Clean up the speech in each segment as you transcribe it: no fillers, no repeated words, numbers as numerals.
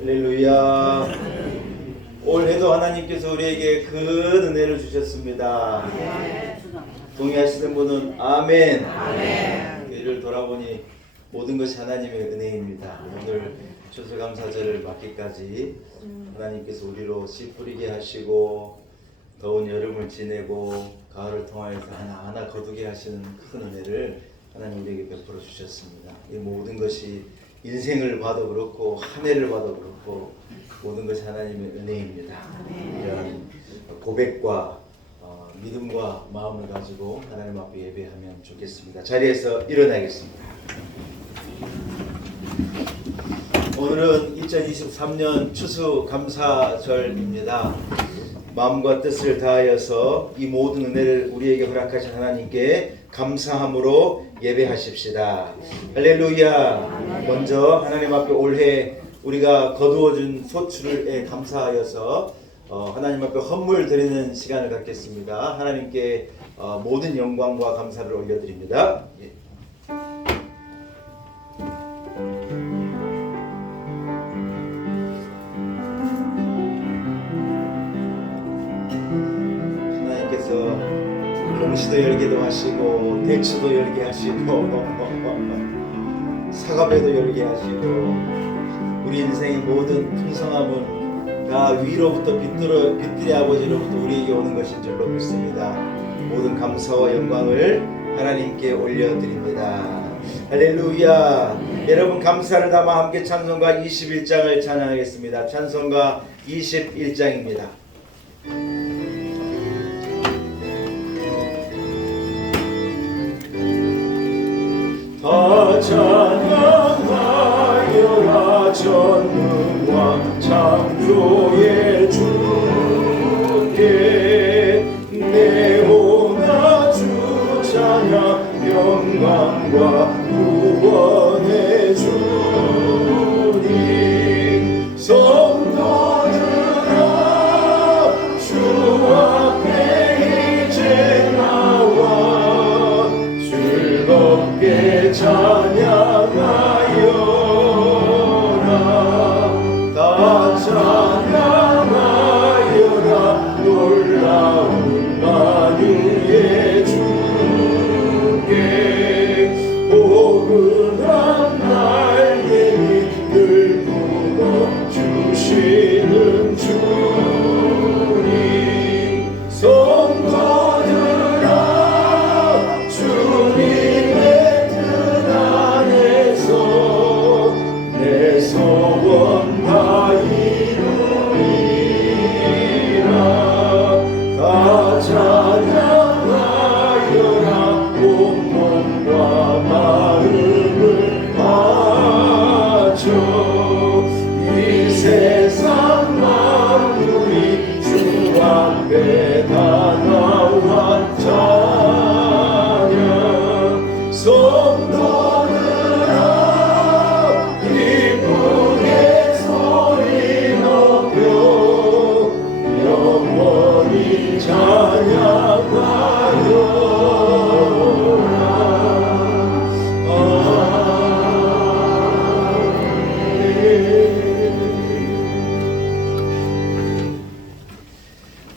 할렐루야. 올해도 하나님께서 우리에게 큰 은혜를 주셨습니다. 동의하시는 분은 아멘. 교회를 돌아보니 모든 것이 하나님의 은혜입니다. 오늘 추수감사절을 맞기까지 하나님께서 우리로 씨 뿌리게 하시고 더운 여름을 지내고 가을을 통하여서 하나하나 거두게 하시는 큰 은혜를 하나님 우리에게 베풀어 주셨습니다. 이 모든 것이 인생을 봐도 그렇고 한 해를 봐도 그렇고 모든 것이 하나님의 은혜입니다. 이런 고백과 믿음과 마음을 가지고 하나님 앞에 예배하면 좋겠습니다. 자리에서 일어나겠습니다. 오늘은 2023년 추수감사절입니다. 마음과 뜻을 다하여서 이 모든 은혜를 우리에게 허락하신 하나님께 감사함으로 예배하십시다. 할렐루야. 먼저 하나님 앞에 올해 우리가 거두어준 소출에 감사하여서 하나님 앞에 헌물 드리는 시간을 갖겠습니다. 하나님께 모든 영광과 감사를 올려드립니다. 홍시도 열게도 하시고 대추도 열게 하시고 사과배도 열게 하시고 우리 인생의 모든 풍성함은 다 위로부터 빛들의 아버지로부터 우리에게 오는 것인 줄로 믿습니다. 모든 감사와 영광을 하나님께 올려드립니다. 할렐루야. 여러분 감사를 담아 함께 찬송가 21장을 찬양하겠습니다. 찬송가 21장입니다. 다 찬양하여라 전능왕 창조의 주께 내 오나 주 찬양 영광과 구원의 주님 성도들아 주 앞에 이제 나와 즐겁게 찬양하여라 다 찬양하여라 놀라운 만유의 주께 포근한 날개를 늘 불어주시는 주님 성도들아 주님의 뜻 안에서 내 소원 다 이루리라 다 찬양하여라 온몸과 마음을 바쳐 이 세상 만물이 주 앞에 다 나와 찬양 성도들아 기쁘게 소리 높여 영원히 찬양하여라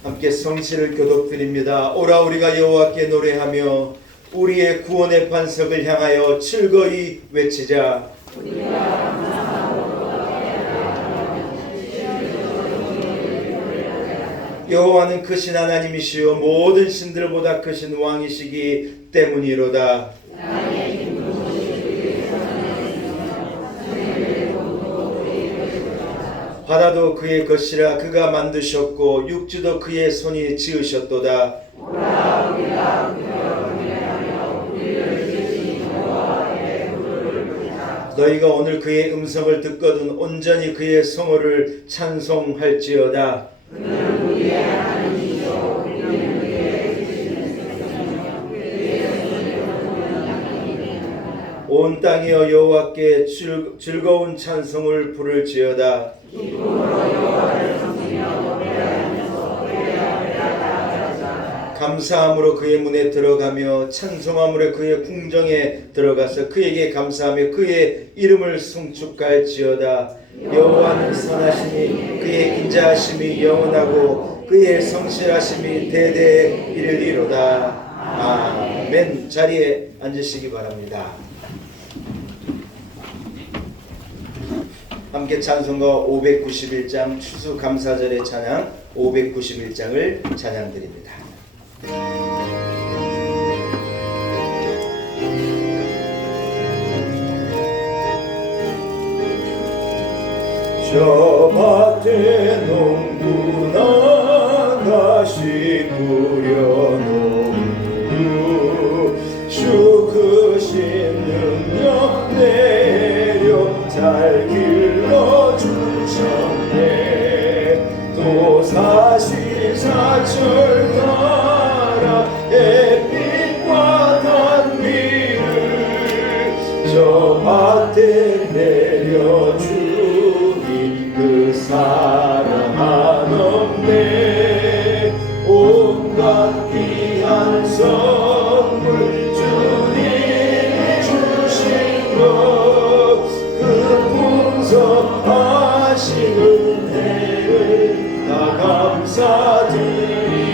함께 성시를 교독드립니다. 오라 우리가 여호와께 노래하며 우리의 구원의 반석을 향하여 즐거이 외치자. 여호와는 크신 하나님이시요 모든 신들보다 크신 왕이시기 때문이로다. 바다도 그의 것이라 그가 만드셨고 육지도 그의 손이 지으셨도다. 너희가 오늘 그의 음성을 듣거든 온전히 그의 성호를 찬송할지어다. 온 땅이여 여호와께 즐거운 찬송을 부를지어다. 감사함으로 그의 문에 들어가며 찬송함으로 그의 궁정에 들어가서 그에게 감사하며 그의 이름을 송축할지어다. 여호와는 선하시니 그의 인자하심이 영원하고 그의 성실하심이 대대에 이르리로다. 아멘. 자리에 앉으시기 바랍니다. 함께 찬송가 591장 추수감사절의 찬양 591장을 찬양드립니다. 저 밭에 농부 나가시 뿌려놓은 주 크신 능력 내려 잘 길러주셨네. 또 사시사철 따라 햇빛과 단비를 저 밭에 내려주니 그 사랑 한없네. 온갖 귀한 선물 주님이 주신 것 그 풍성하신 은혜를 다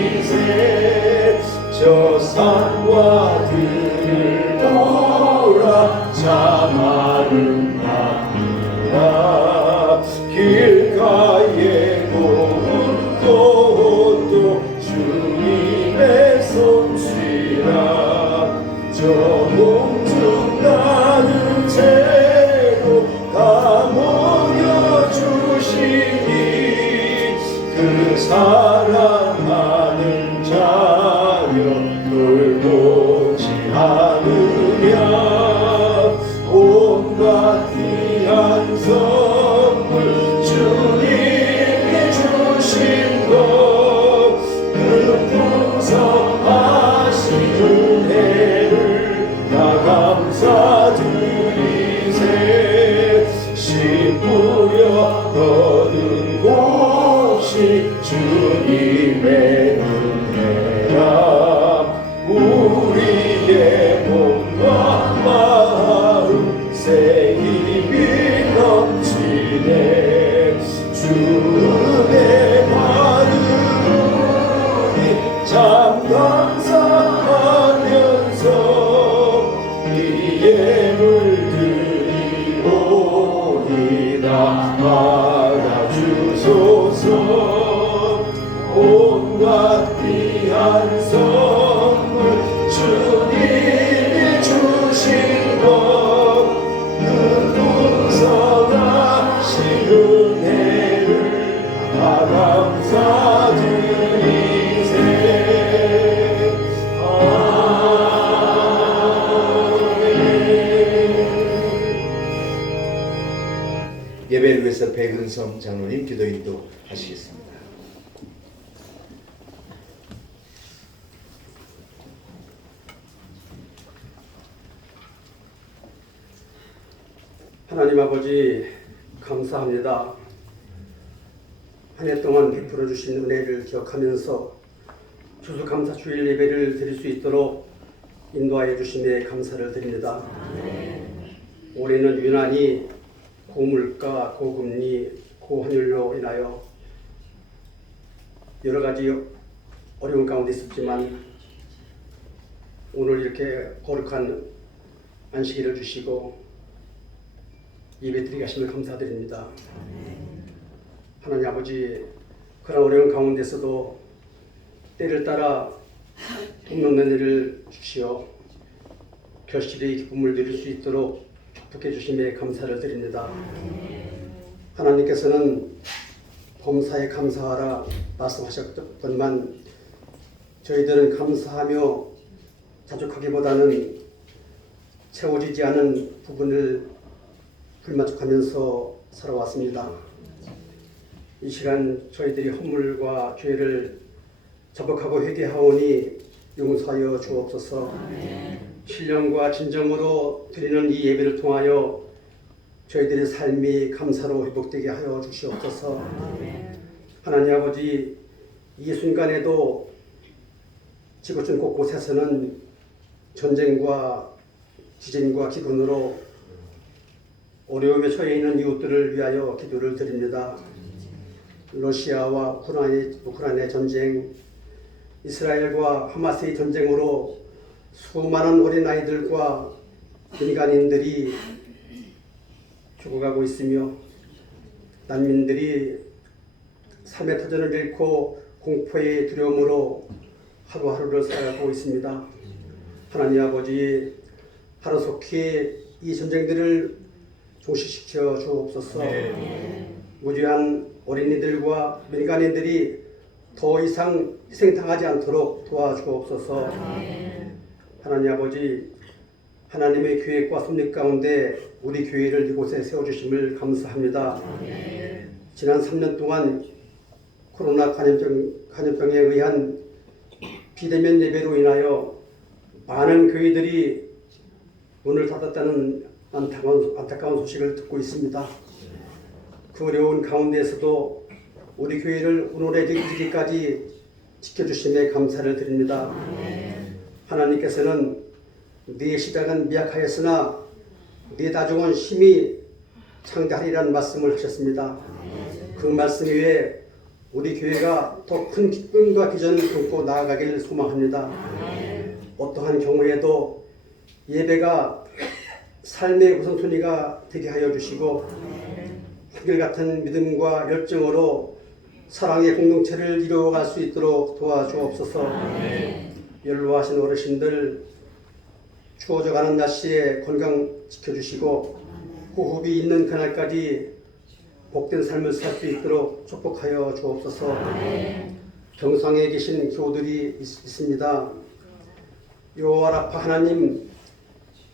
감사드리세. 저 산과 들을 돌아 참 아름답다. 길가에 고운 꽃도 주님의 솜씨라. 저 몽중 나는 채로 다 먹여주시니 그 사랑하는 자여 돌보지 않으랴. 온갖 귀한 선물 주님이 주신 것 그 풍성하신 은혜를 다 감사드리세. 씨 뿌려 거둔 곳이 주님의 은혜라. 우리의 몸과 마음 새 힘이 넘치네. 주 은혜 받으니 참 감사하면서 이 예물 드리오리다. 받아주소서. 온갖 귀한 선물 주님이 주신 것 그 풍성하신 은혜를 다 감사드리세. 아멘. 예배를 위해서 백은성 장로님 기도 인도하시겠습니다. 하나님 아버지 감사합니다. 한 해 동안 베풀어 주신 은혜를 기억하면서 추수감사 주일 예배를 드릴 수 있도록 인도하여 주심에 감사를 드립니다. 올해는 유난히 고물가, 고금리, 고환율로 인하여 여러 가지 어려운 가운데 있었지만 오늘 이렇게 거룩한 안식일을 주시고 예배 드리게 하심을 감사드립니다. 하나님 아버지, 그런 어려운 가운데서도 때를 따라 돕는 은혜를 주시어 결실의 기쁨을 누릴 수 있도록 축복해 주심에 감사를 드립니다. 하나님께서는 범사에 감사하라 말씀하셨건만 저희들은 감사하며 자족하기보다는 채워지지 않은 부분을 불만족하면서 살아왔습니다. 이 시간 저희들이 허물과 죄를 자복하고 회개하오니 용서하여 주옵소서. 신령과 진정으로 드리는 이 예배를 통하여 저희들의 삶이 감사로 회복되게 하여 주시옵소서. 하나님 아버지, 이 순간에도 지구촌 곳곳에서는 전쟁과 지진과 기근으로 어려움에 처해 있는 이웃들을 위하여 기도를 드립니다. 러시아와 우크라이나의 전쟁, 이스라엘과 하마스의 전쟁으로 수많은 어린아이들과 민간인들이 죽어가고 있으며 난민들이 삶의 터전을 잃고 공포의 두려움으로 하루하루를 살아가고 있습니다. 하나님 아버지, 하루속히 이 전쟁들을 종식시켜 주옵소서. 무죄한 어린이들과 민간인들이 더 이상 희생당하지 않도록 도와주옵소서. 하나님 아버지, 하나님의 계획과 섭리 가운데 우리 교회를 이곳에 세워주심을 감사합니다. 지난 3년 동안 코로나 감염병에 의한 비대면 예배로 인하여 많은 교회들이 문을 닫았다는 안타까운 소식을 듣고 있습니다. 그 어려운 가운데에서도 우리 교회를 오늘에 이르기까지 지켜주심에 감사를 드립니다. 하나님께서는 네 시작은 미약하였으나 네 나중은 힘이 창대하리라는 말씀을 하셨습니다. 그 말씀 위에 우리 교회가 더 큰 기쁨과 비전을 품고 나아가길 소망합니다. 어떠한 경우에도 예배가 삶의 우선순위가 되게 하여 주시고 한결같은 믿음과 열정으로 사랑의 공동체를 이루어갈 수 있도록 도와주옵소서. 연로하신 어르신들 추워져가는 날씨에 건강 지켜주시고 호흡이 있는 그날까지 복된 삶을 살 수 있도록 축복하여 주옵소서. 경상에 계신 교우들이 있습니다. 여호와라파 하나님,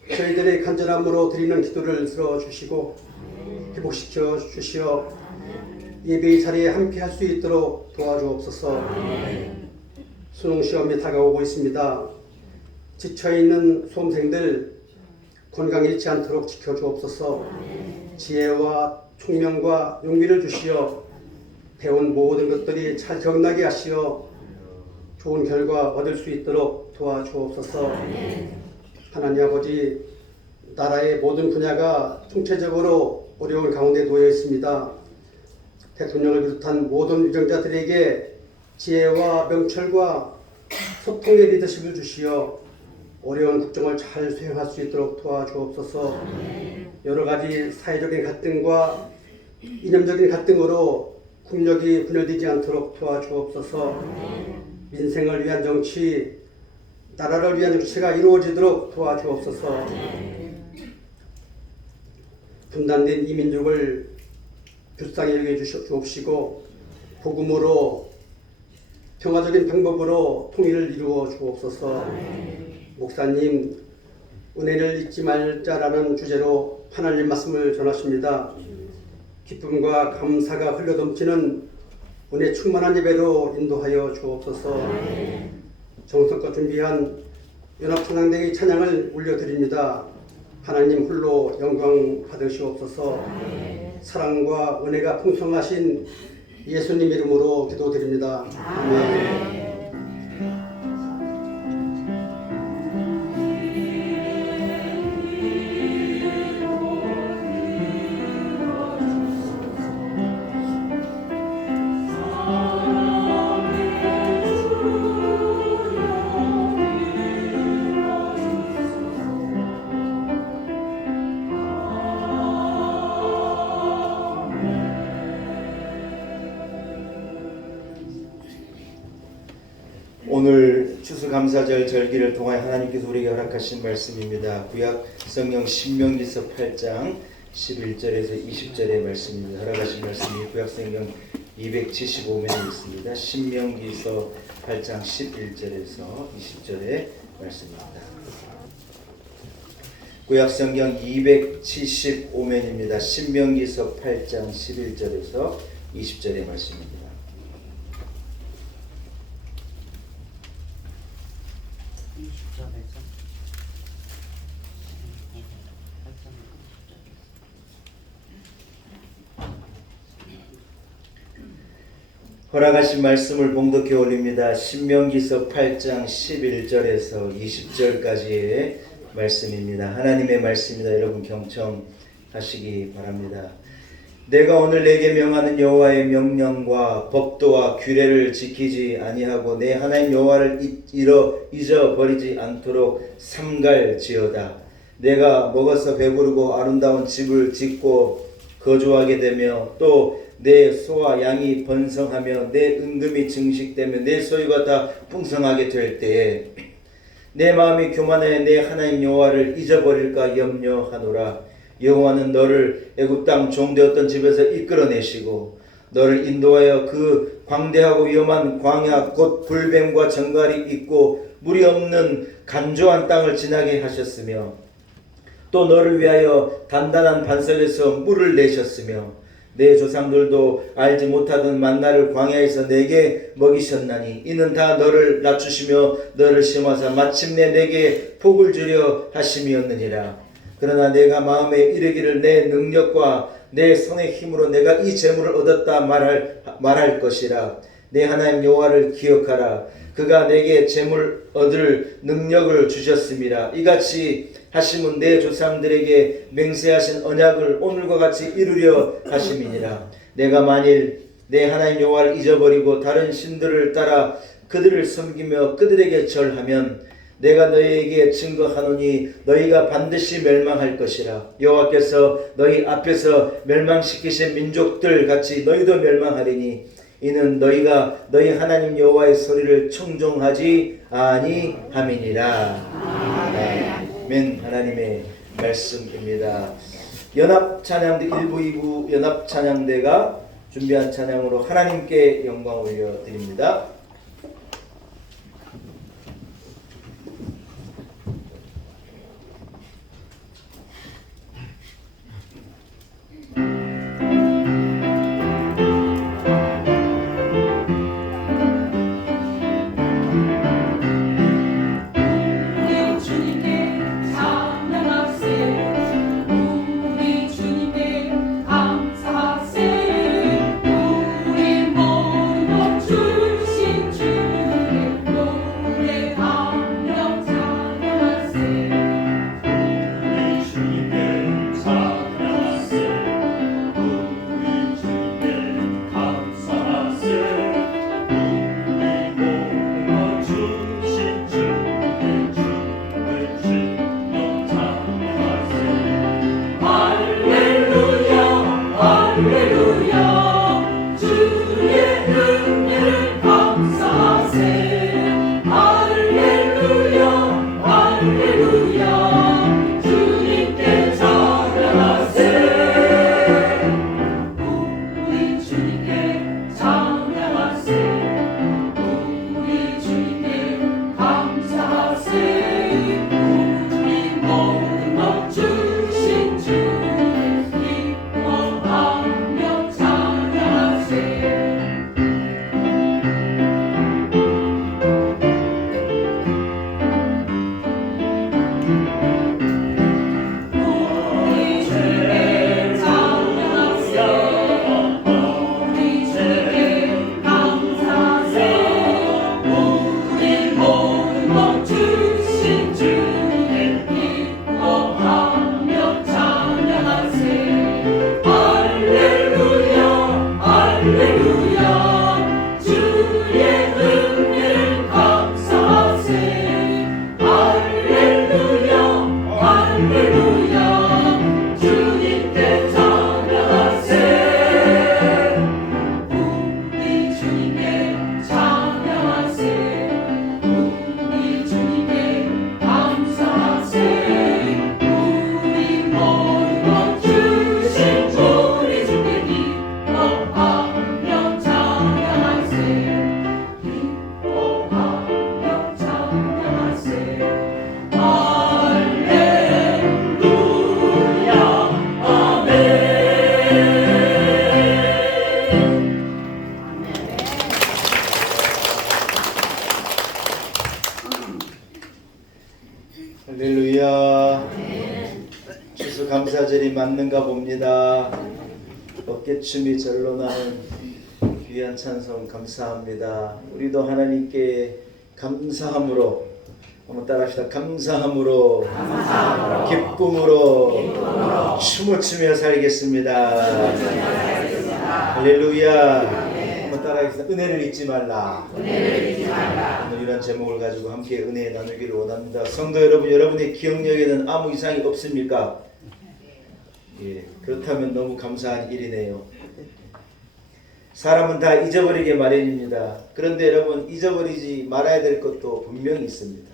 저희들의 간절함으로 드리는 기도를 들어주시고 회복시켜 주시어 예배의 자리에 함께 할 수 있도록 도와주옵소서. 수능시험이 다가오고 있습니다. 지쳐있는 수험생들 건강 잃지 않도록 지켜주옵소서. 지혜와 총명과 용기를 주시어 배운 모든 것들이 잘 기억나게 하시어 좋은 결과 얻을 수 있도록 도와주옵소서. 하나님 아버지, 나라의 모든 분야가 총체적으로 어려운 가운데 놓여 있습니다. 대통령을 비롯한 모든 위정자들에게 지혜와 명철과 소통의 리더십을 주시어 어려운 국정을 잘 수행할 수 있도록 도와주옵소서. 여러 가지 사회적인 갈등과 이념적인 갈등으로 국력이 분열되지 않도록 도와주옵소서. 민생을 위한 정치, 나라를 위한 정치가 이루어지도록 도와주옵소서. 분단된 이 민족을 불쌍히 여겨 주옵시고 복음으로 평화적인 방법으로 통일을 이루어 주옵소서. 목사님, 은혜를 잊지 말자라는 주제로 하나님 말씀을 전하십니다. 기쁨과 감사가 흘러넘치는 은혜 충만한 예배로 인도하여 주옵소서. 정성껏 준비한 연합찬양대의 찬양을 올려드립니다. 하나님 홀로 영광 받으시옵소서. 사랑과 은혜가 풍성하신 예수님 이름으로 기도드립니다. 아멘. 오늘 추수감사절 절기를 통하여 하나님께서 우리에게 허락하신 말씀입니다. 구약 성경 신명기서 8장 11절에서 20절의 말씀입니다. 허락하신 말씀이 구약 성경 275면에 있습니다. 신명기서 8장 11절에서 20절의 말씀입니다. 구약 성경 275면입니다. 신명기서 8장 11절에서 20절의 말씀입니다. 허락하신 말씀을 봉독해 올립니다. 신명기서 8장 11절에서 20절까지의 말씀입니다. 하나님의 말씀입니다. 여러분 경청하시기 하시기 바랍니다. 내가 오늘 내게 명하는 여호와의 명령과 법도와 규례를 지키지 아니하고 내 하나님 여호와를 잊어버리지 않도록 삼갈지어다. 내가 먹어서 배부르고 아름다운 집을 짓고 거주하게 되며 또 내 소와 양이 번성하며 내 은금이 증식되며 내 소유가 다 풍성하게 될 때에 내 마음이 교만하여 내 하나님 여호와를 잊어버릴까 염려하노라. 여호와는 너를 애굽 땅 종되었던 집에서 이끌어내시고 너를 인도하여 그 광대하고 위험한 광야 곧 불뱀과 정갈이 있고 물이 없는 간조한 땅을 지나게 하셨으며 또 너를 위하여 단단한 반석에서 물을 내셨으며 내 조상들도 알지 못하던 만나를 광야에서 내게 먹이셨나니 이는 다 너를 낮추시며 너를 시험하사 마침내 내게 복을 주려 하심이었느니라. 그러나 내가 마음에 이르기를 내 능력과 내 손의 힘으로 내가 이 재물을 얻었다 말할 것이라. 내 하나님 여호와를 기억하라. 그가 내게 재물 얻을 능력을 주셨음이라. 이같이 하심은 내 조상들에게 맹세하신 언약을 오늘과 같이 이루려 하심이니라. 내가 만일 내 하나님 여호와를 잊어버리고 다른 신들을 따라 그들을 섬기며 그들에게 절하면 내가 너희에게 증거하노니 너희가 반드시 멸망할 것이라. 여호와께서 너희 앞에서 멸망시키신 민족들 같이 너희도 멸망하리니 이는 너희가 너희 하나님 여호와의 소리를 청종하지 아니함이니라. 아멘. 하나님의 말씀입니다. 연합 찬양대 1부 2부 연합 찬양대가 준비한 찬양으로 하나님께 영광 올려 드립니다. 할렐루야. 추수감사절이 맞는가 봅니다. 어깨춤이 절로 나는 귀한 찬송 감사합니다. 우리도 하나님께 감사함으로 한번 따라합시다. 감사함으로, 기쁨으로, 춤을 추며 살겠습니다. 할렐루야. 한번 따라하겠습니다. 은혜를 잊지 말라. 오늘 이런 제목을 가지고 함께 은혜 나누기를 원합니다. 성도 여러분, 여러분의 기억력에는 아무 이상이 없습니까? 예, 그렇다면 너무 감사한 일이네요. 사람은 다 잊어버리게 마련입니다. 그런데 여러분, 잊어버리지 말아야 될 것도 분명히 있습니다.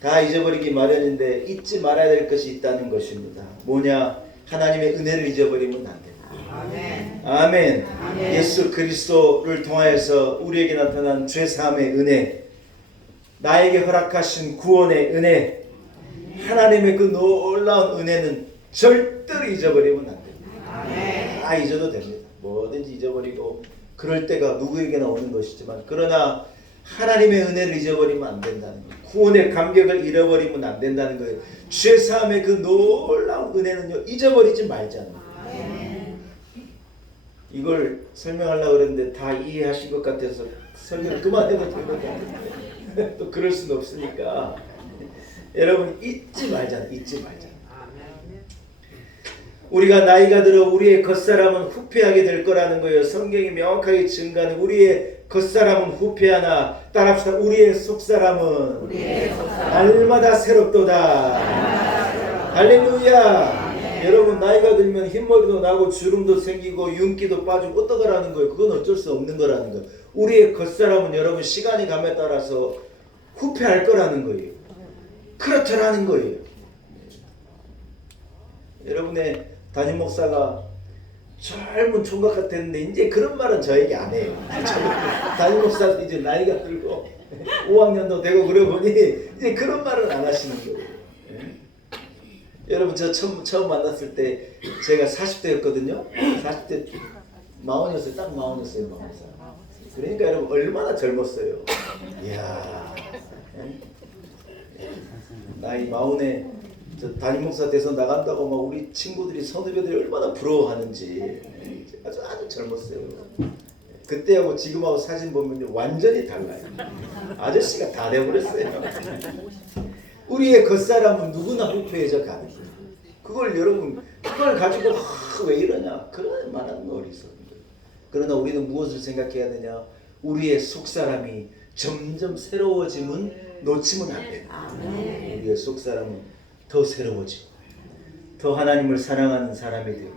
다 잊어버리기 마련인데 잊지 말아야 될 것이 있다는 것입니다. 뭐냐? 하나님의 은혜를 잊어버리면 안 됩니다. 아멘. 예수 그리스도를 통하여서 우리에게 나타난 죄사함의 은혜, 나에게 허락하신 구원의 은혜, 하나님의 그 놀라운 은혜는 절대로 잊어버리면 안 됩니다. 다 잊어도 됩니다. 뭐든지 잊어버리고 그럴 때가 누구에게나 오는 것이지만, 그러나 하나님의 은혜를 잊어버리면 안 된다는 거예요. 구원의 감격을 잃어버리면 안 된다는 거예요. 죄사함의 그 놀라운 은혜는요, 잊어버리지 말자는 거예요. 이걸 설명하려고 그랬는데 다 이해하신 것 같아서 설명을 그만해도 되거든요. 또 그럴 수는 없으니까 여러분, 잊지 말자. 우리가 나이가 들어 우리의 겉사람은 후패하게 될 거라는 거예요. 성경이 명확하게 증가하는 우리의 겉사람은 후패하나, 따라합시다. 우리의 속사람은 날마다 새롭도다. 할렐루야. 여러분, 나이가 들면 흰머리도 나고 주름도 생기고 윤기도 빠지고 어떠다라는 거예요. 그건 어쩔 수 없는 거라는 거예요. 우리의 겉사람은 여러분, 시간이 감에 따라서 후패할 거라는 거예요. 그렇더라는 거예요. 여러분의 담임 목사가 젊은 총각 같았는데 이제 그런 말은 저에게 안 해요. 담임 목사도 이제 나이가 들고 5학년도 되고 그래 보니 이제 그런 말은 안 하시는 거예요. 여러분, 저 처음 만났을 때 제가 40대였거든요. 40대 40이었어요. 딱 40이었어요. 40살. 그러니까 여러분, 얼마나 젊었어요. 이야. 나이 40에 저 담임 목사 돼서 나간다고 막 우리 친구들이 선후배들이 얼마나 부러워하는지. 아주 젊었어요. 그때하고 지금하고 사진 보면 완전히 달라요. 아저씨가 다 돼버렸어요. 우리의 겉사람은 누구나 후패해져 가는 거예요. 그걸 여러분, 그걸 가지고 왜 이러냐, 그럴 만한 거 어리석은 거예요. 그러나 우리는 무엇을 생각해야 되냐? 우리의 속사람이 점점 새로워지면 놓치면 안 돼요. 우리의 속사람은 더 새로워지고, 더 하나님을 사랑하는 사람이 되고,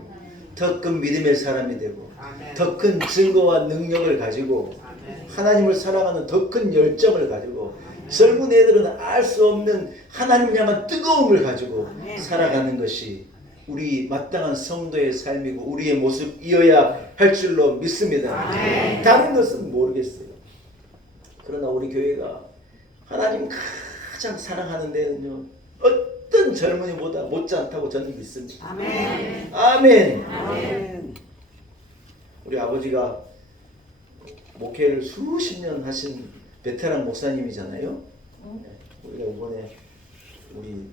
더 큰 믿음의 사람이 되고, 더 큰 증거와 능력을 가지고, 하나님을 사랑하는 더 큰 열정을 가지고, 젊은 애들은 알 수 없는 하나님을 향한 뜨거움을 가지고 살아가는 것이 우리 마땅한 성도의 삶이고 우리의 모습이어야 할 줄로 믿습니다. 다른 것은 모르겠어요. 그러나 우리 교회가 하나님 가장 사랑하는 데는요, 어떤 젊은이보다 못지않다고 저는 믿습니다. 아멘. 우리 아버지가 목회를 수십 년 하신 베테랑 목사님이잖아요. 우리가 이번에 우리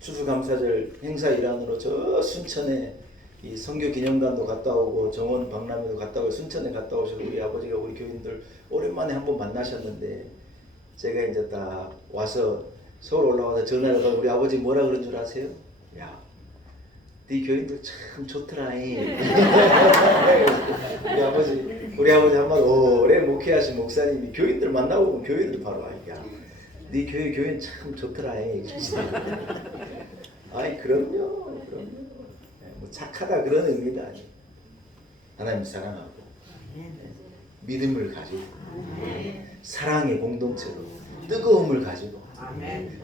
추수감사절 행사 일환으로 저 순천에 이 선교 기념관도 갔다 오고 정원 박람회도 갔다 오고 순천에 갔다 오셔서 우리 아버지가 우리 교인들 오랜만에 한번 만나셨는데, 제가 이제 딱 와서 서울 올라와서 전화를 하고 우리 아버지 뭐라 그런 줄 아세요? 야, 네 교인들 참 좋더라. 우리 아버지 한마디, 오래 목회하신 목사님이 교인들 만나고 보면 교인들 바로 야, 네 교회 교인 참 좋더라. 아이, 그럼요. 뭐 착하다 그런 의미가 아니에요. 하나님 사랑하고 믿음을 가지고 사랑의 공동체로 뜨거움을 가지고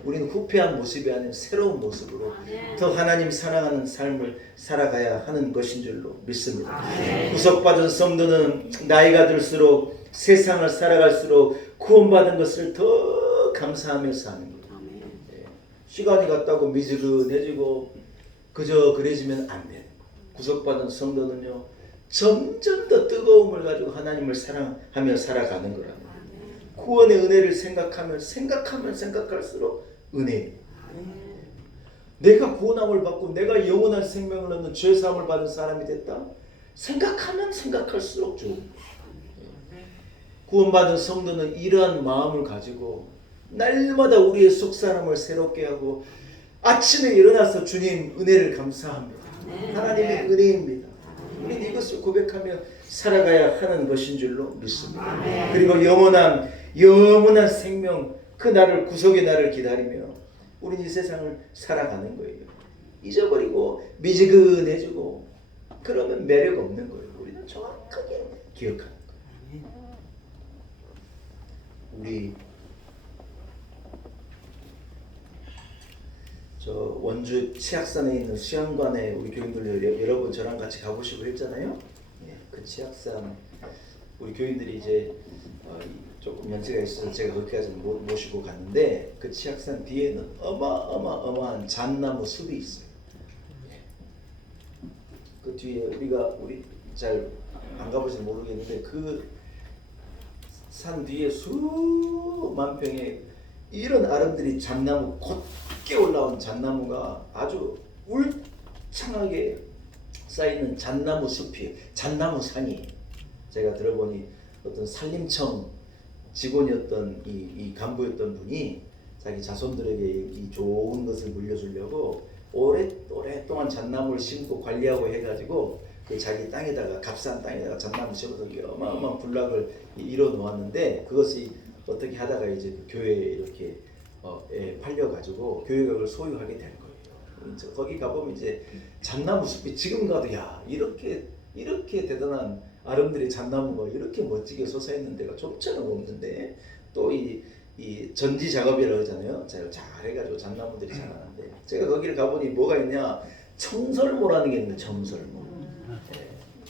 우리는 후패한 모습이 아닌 새로운 모습으로 더 하나님 사랑하는 삶을 살아가야 하는 것인 줄로 믿습니다. 구속받은 성도는 나이가 들수록 세상을 살아갈수록 구원받은 것을 더 감사하며 사는 거예요. 시간이 갔다고 미지근해지고 그저 그래지면 안 돼요. 구속받은 성도는요, 점점 더 뜨거움을 가지고 하나님을 사랑하며 살아가는 거랍니다. 구원의 은혜를 생각하면 생각할수록 은혜예요. 내가 구원함을 받고 내가 영원한 생명을 얻는 죄사함을 받은 사람이 됐다. 생각하면 생각할수록 좋은. 구원받은 성도는 이러한 마음을 가지고 날마다 우리의 속사람을 새롭게 하고 아침에 일어나서 주님 은혜를 감사합니다. 하나님의 은혜입니다. 우리는 이것을 고백하며 살아가야 하는 것인 줄로 믿습니다. 그리고 영원한 생명, 그 날을, 구속의 날을 기다리며 우리는 이 세상을 살아가는 거예요. 잊어버리고 미지근해지고 그러면 매력 없는 거예요. 우리는 정확하게 기억하는 거예요. 우리 저 원주 치악산에 있는 수양관에 우리 교인들 여러분 저랑 같이 가보시고 했잖아요. 그 치악산 우리 교인들이 이제 조금 연세가 있어서 제가 거기까지 모시고 갔는데 그 치악산 뒤에는 어마어마한 잣나무 숲이 있어요. 그 뒤에 우리 잘 안 가보시면 모르겠는데 그 산 뒤에 수만 평의 이런 아름드리 잣나무, 곧게 올라온 잣나무가 아주 울창하게 쌓이는 잣나무 숲이에요. 잣나무 산이. 제가 들어보니 어떤 산림청 직원이었던 이 간부였던 분이 자기 자손들에게 이 좋은 것을 물려주려고 오랫동안 잣나무를 심고 관리하고 해가지고 그 자기 땅에다가 값싼 땅에다가 잣나무 심어서 어마어마한 군락을 이뤄 놓았는데 그것이 어떻게 하다가 이제 그 교회에 이렇게 팔려가지고 교회가 그걸 소유하게 된 거예요. 거기 가보면 이제 잣나무 숲이 지금 가도 야 이렇게 대단한 아름드리 잣나무가 이렇게 멋지게 솟아있는 데가 좀처럼 없는데 또 이 전지 작업이라고 하잖아요. 잘 해가지고 잣나무들이 자라는데 제가 거기를 가보니 뭐가 있냐 청설모라는 게 있는데 청설모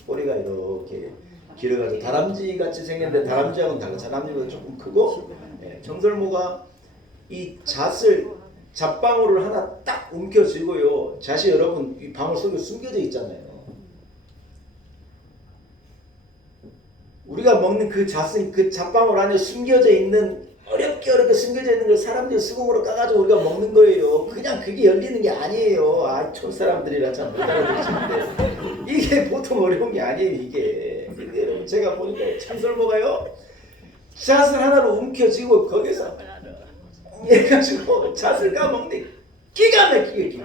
꼬리가 이렇게 길어가지고 다람쥐 같이 생겼는데 다람쥐하고는 달라. 다람쥐보다 조금 크고 청설모가 이 잣방울을 하나 딱 움켜쥐고요. 잣이 여러분 이 방울 속에 숨겨져 있잖아요. 우리가 먹는 그 잣은 그 잣방울 안에 숨겨져 있는 어렵게 숨겨져 있는 걸 사람들이 수공으로 까가지고 우리가 먹는 거예요. 그냥 그게 열리는 게 아니에요. 촌사람들이라 참 못 알아듣시는데 이게 보통 어려운 게 아니에요. 이게. 근데 여러분 제가 보니까 청설모가요. 잣을 하나로 움켜쥐고 거기서 해가지고 잣을 까먹는데 기가 막히게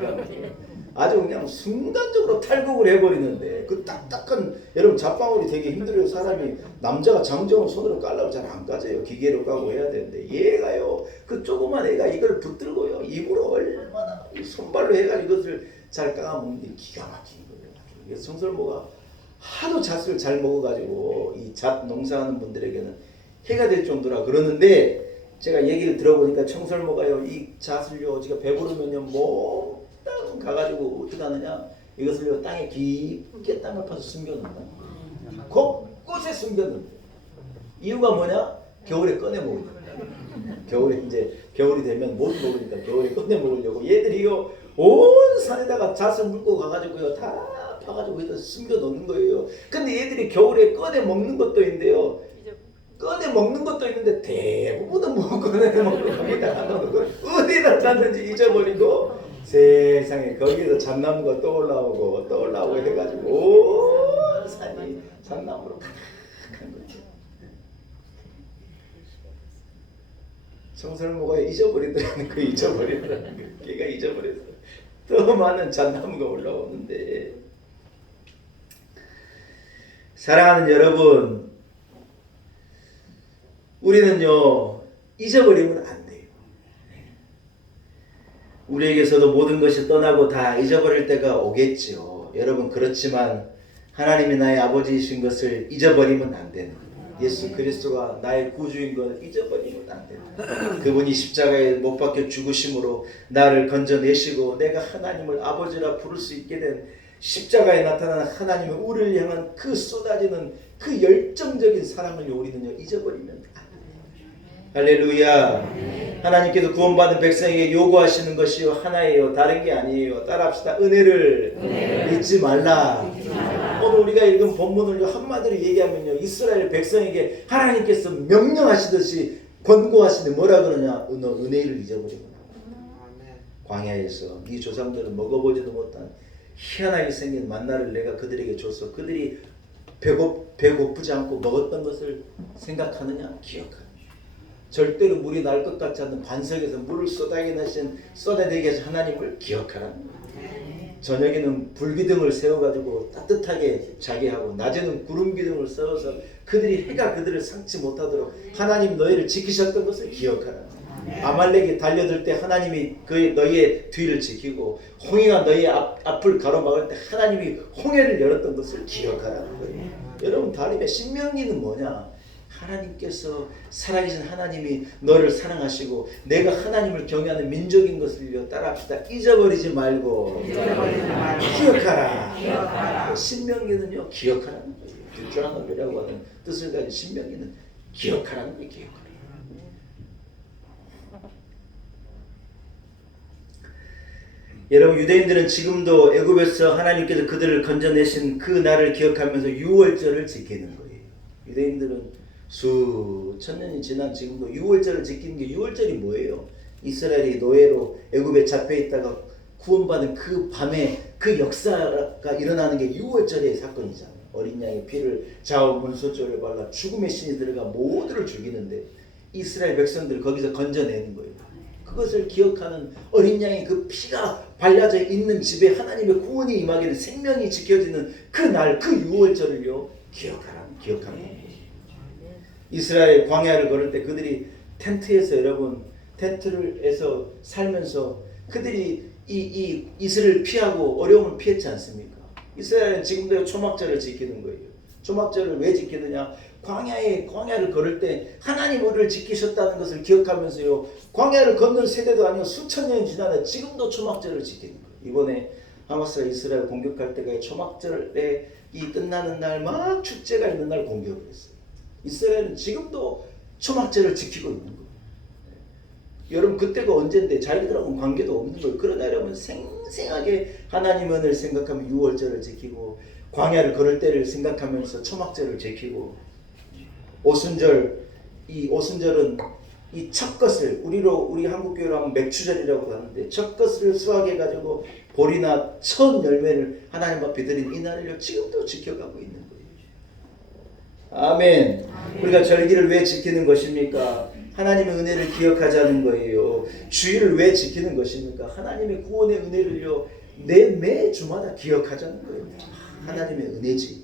아주 그냥 순간적으로 탈곡을 해버리는데 그 딱딱한 여러분 잣방울이 되게 힘들어요. 사람이 남자가 장정을 손으로 깔라고 잘 안 까져요. 기계로 까고 해야 되는데 얘가요 그 조그만 애가 이걸 붙들고요 입으로 얼마나 손발로 해가지고 이것을 잘 까먹는데 기가 막힌 거예요. 그래서 청설모가 하도 잣을 잘 먹어가지고 이 잣 농사하는 분들에게는 해가 될 정도라 그러는데 제가 얘기를 들어보니까 청설모가요 이 잣을요 지가 배부르면요 몽땅 가가지고 어떻게 하느냐 이것을요 땅에 깊게 땅을 파서 숨겨놓는다. 곳곳에 숨겨놓는다. 이유가 뭐냐? 겨울에 꺼내 먹으려고. 겨울에 이제 겨울이 되면 못 먹으니까 겨울에 꺼내 먹으려고 얘들이요 온 산에다가 잣을 물고 가가지고요 다 파가지고 여기다 숨겨놓는 거예요. 근데 얘들이 겨울에 꺼내 먹는 것도 있는데요. 꺼내 먹는 것도 있는데 대부분은 못 꺼내 먹고 거기다 안 넣는 거예요. 어디다 놨는지 잊어버리고 세상에 거기서 잣나무가 떠올라오고 해가지고 온 산이 잣나무로 가득한 거죠. 청설모가 잊어버리더라는 거 걔가 잊어버려서 더 많은 잣나무가 올라오는데 사랑하는 여러분 우리는요 잊어버리면 안 돼요. 우리에게서도 모든 것이 떠나고 다 잊어버릴 때가 오겠지요. 여러분 그렇지만 하나님이 나의 아버지이신 것을 잊어버리면 안 되는 거예요. 예수 그리스도가 나의 구주인 걸 잊어버리면 안 된다. 그분이 십자가에 못 박혀 죽으심으로 나를 건져내시고 내가 하나님을 아버지라 부를 수 있게 된 십자가에 나타나는 하나님의 우리를 향한 그 쏟아지는 그 열정적인 사랑을 우리는요 잊어버리면 안 돼요. 할렐루야. 하나님께서 구원받은 백성에게 요구하시는 것이요 하나예요. 다른 게 아니에요. 따라합시다. 은혜를 잊지 말라. 오늘 우리가 읽은 본문을 한마디로 얘기하면요 이스라엘 백성에게 하나님께서 명령하시듯이 권고하시는데 뭐라 그러냐? 너 은혜를 잊어버리구나. 광야에서 네 조상들은 먹어보지도 못한 희한하게 생긴 만나를 내가 그들에게 줬어. 그들이 배고프지 않고 먹었던 것을 생각하느냐? 기억하느냐? 절대로 물이 날 것 같지 않는 반석에서 물을 쏟아내게 하신 하나님을 기억하라는 거예요. 저녁에는 불기둥을 세워가지고 따뜻하게 자게 하고 낮에는 구름 기둥을 세워서 그들이 해가 그들을 상치 못하도록 하나님 너희를 지키셨던 것을 기억하라. 아말렉이 달려들 때 하나님이 너희의 뒤를 지키고 홍해가 너희의 앞을 가로막을 때 하나님이 홍해를 열었던 것을 기억하라는 거예요. 여러분 다림의 신명기는 뭐냐? 하나님께서 살아계신 하나님이 너를 사랑하시고 내가 하나님을 경외하는 민족인 것을 따라합시다. 잊어버리지 말고 기억하라. 신명기는요 기억하라는 거예요. 듀트라노미라고 하는 뜻을 가진 신명기는 기억하라는 거예요. 기억하라. 여러분 유대인들은 지금도 애굽에서 하나님께서 그들을 건져내신 그 날을 기억하면서 유월절을 지키는 거예요. 유대인들은 수천 년이 지난 지금도 유월절을 지키는 게 유월절이 뭐예요? 이스라엘이 노예로 애굽에 잡혀 있다가 구원받은 그 밤에 그 역사가 일어나는 게 유월절의 사건이잖아요. 어린 양의 피를 좌우 문소조를 발라 죽음의 신이 들어가 모두를 죽이는데 이스라엘 백성들을 거기서 건져내는 거예요. 그것을 기억하는 어린 양의 그 피가 발라져 있는 집에 하나님의 구원이 임하게 생명이 지켜지는 그 날, 그 유월절을요 기억하는 거예요. 이스라엘 광야를 걸을 때 그들이 텐트에서 여러분 텐트에서 살면서 그들이 이 이슬을 피하고 어려움을 피했지 않습니까? 이스라엘은 지금도 초막절을 지키는 거예요. 초막절을 왜 지키느냐? 광야를 걸을 때 하나님 우리를 지키셨다는 것을 기억하면서요. 광야를 걷는 세대도 아니고 수천 년이 지나도 지금도 초막절을 지키는 거예요. 이번에 하마스가 이스라엘 공격할 때가 초막절에 이 끝나는 날 막 축제가 있는 날 공격을 했어요. 이스라엘은 지금도 초막절을 지키고 있는 거예요. 여러분 그때가 언젠데 자기들하고는 관계도 없는 거예요. 그러나 여러분 생생하게 하나님의 은혜를 생각하면 유월절을 지키고 광야를 걸을 때를 생각하면서 초막절을 지키고 오순절, 이 오순절은 이 첫 것을 우리 한국 교회로 하면 맥추절이라고 하는데 첫 것을 수확해 가지고 보리나 첫 열매를 하나님 앞에 드린 이 날을 지금도 지켜가고 있는 거예요. 아멘. 우리가 절기를 왜 지키는 것입니까? 하나님의 은혜를 기억하자는 거예요. 주일을 왜 지키는 것입니까? 하나님의 구원의 은혜를요 매 주마다 기억하자는 거예요. 하나님의 은혜지.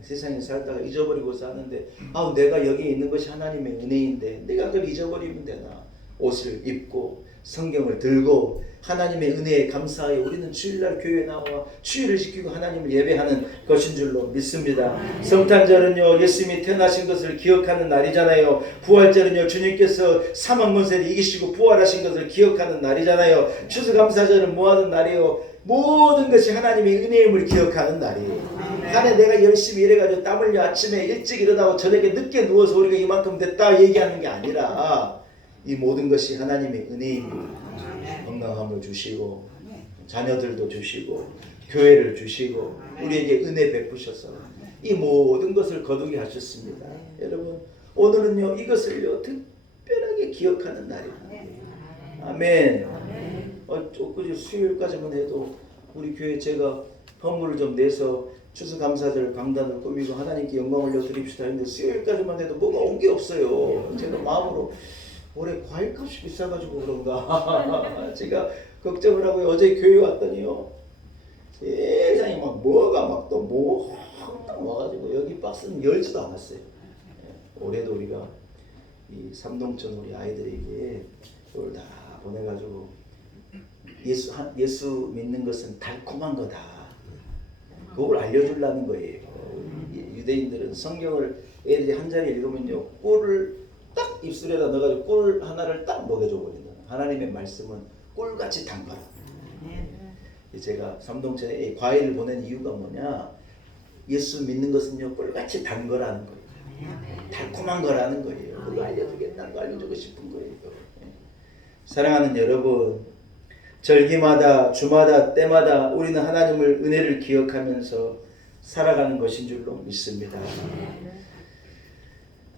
세상에 살다가 잊어버리고 사는데 내가 여기 있는 것이 하나님의 은혜인데 내가 그걸 잊어버리면 되나? 옷을 입고 성경을 들고 하나님의 은혜에 감사하여 우리는 주일날 교회에 나와 주일을 지키고 하나님을 예배하는 것인 줄로 믿습니다. 성탄절은요 예수님이 태어나신 것을 기억하는 날이잖아요. 부활절은요 주님께서 사망 권세를 이기시고 부활하신 것을 기억하는 날이잖아요. 추수감사절은 뭐하는 날이에요? 모든 것이 하나님의 은혜임을 기억하는 날이에요. 한 해 내가 열심히 일해가지고 땀 흘려 아침에 일찍 일어나고 저녁에 늦게 누워서 우리가 이만큼 됐다 얘기하는 게 아니라 이 모든 것이 하나님의 은혜임을 건강함을 주시고 자녀들도 주시고 교회를 주시고 우리에게 은혜 베푸셔서 이 모든 것을 거두게 하셨습니다. 여러분 오늘은요 이것을요 특별하게 기억하는 날입니다. 아멘. 엊그제 수요일까지만 해도 우리 교회 제가 헌물을 좀 내서 추수감사절 강단을 꾸미고 하나님께 영광을 올려드립시다 했는데 수요일까지만 해도 뭐가 온 게 없어요. 제가 마음으로 올해 과일값이 비싸가지고 그런가 제가 걱정을 하고 어제 교회 왔더니요 세상에 막 뭐가 막 또 뭐 항상 와가지고 여기 박스는 열지도 않았어요. 올해도 우리가 이 삼동천 우리 아이들에게 그걸 다 보내가지고 예수 믿는 것은 달콤한 거다. 그걸 알려주려는 거예요. 유대인들은 성경을 애들이 한 자리 읽으면요 꿀을 딱 입술에다 넣어가지고 꿀 하나를 딱 먹여줘 버린다. 하나님의 말씀은 꿀같이 단 거라. 제가 삼동천에 과일을 보낸 이유가 뭐냐? 예수 믿는 것은요 꿀같이 단 거라는 거예요. 달콤한 거라는 거예요. 그걸 알려주겠다는 거 알려주고 싶은 거예요. 사랑하는 여러분, 절기마다 주마다 때마다 우리는 하나님을 은혜를 기억하면서 살아가는 것인 줄로 믿습니다.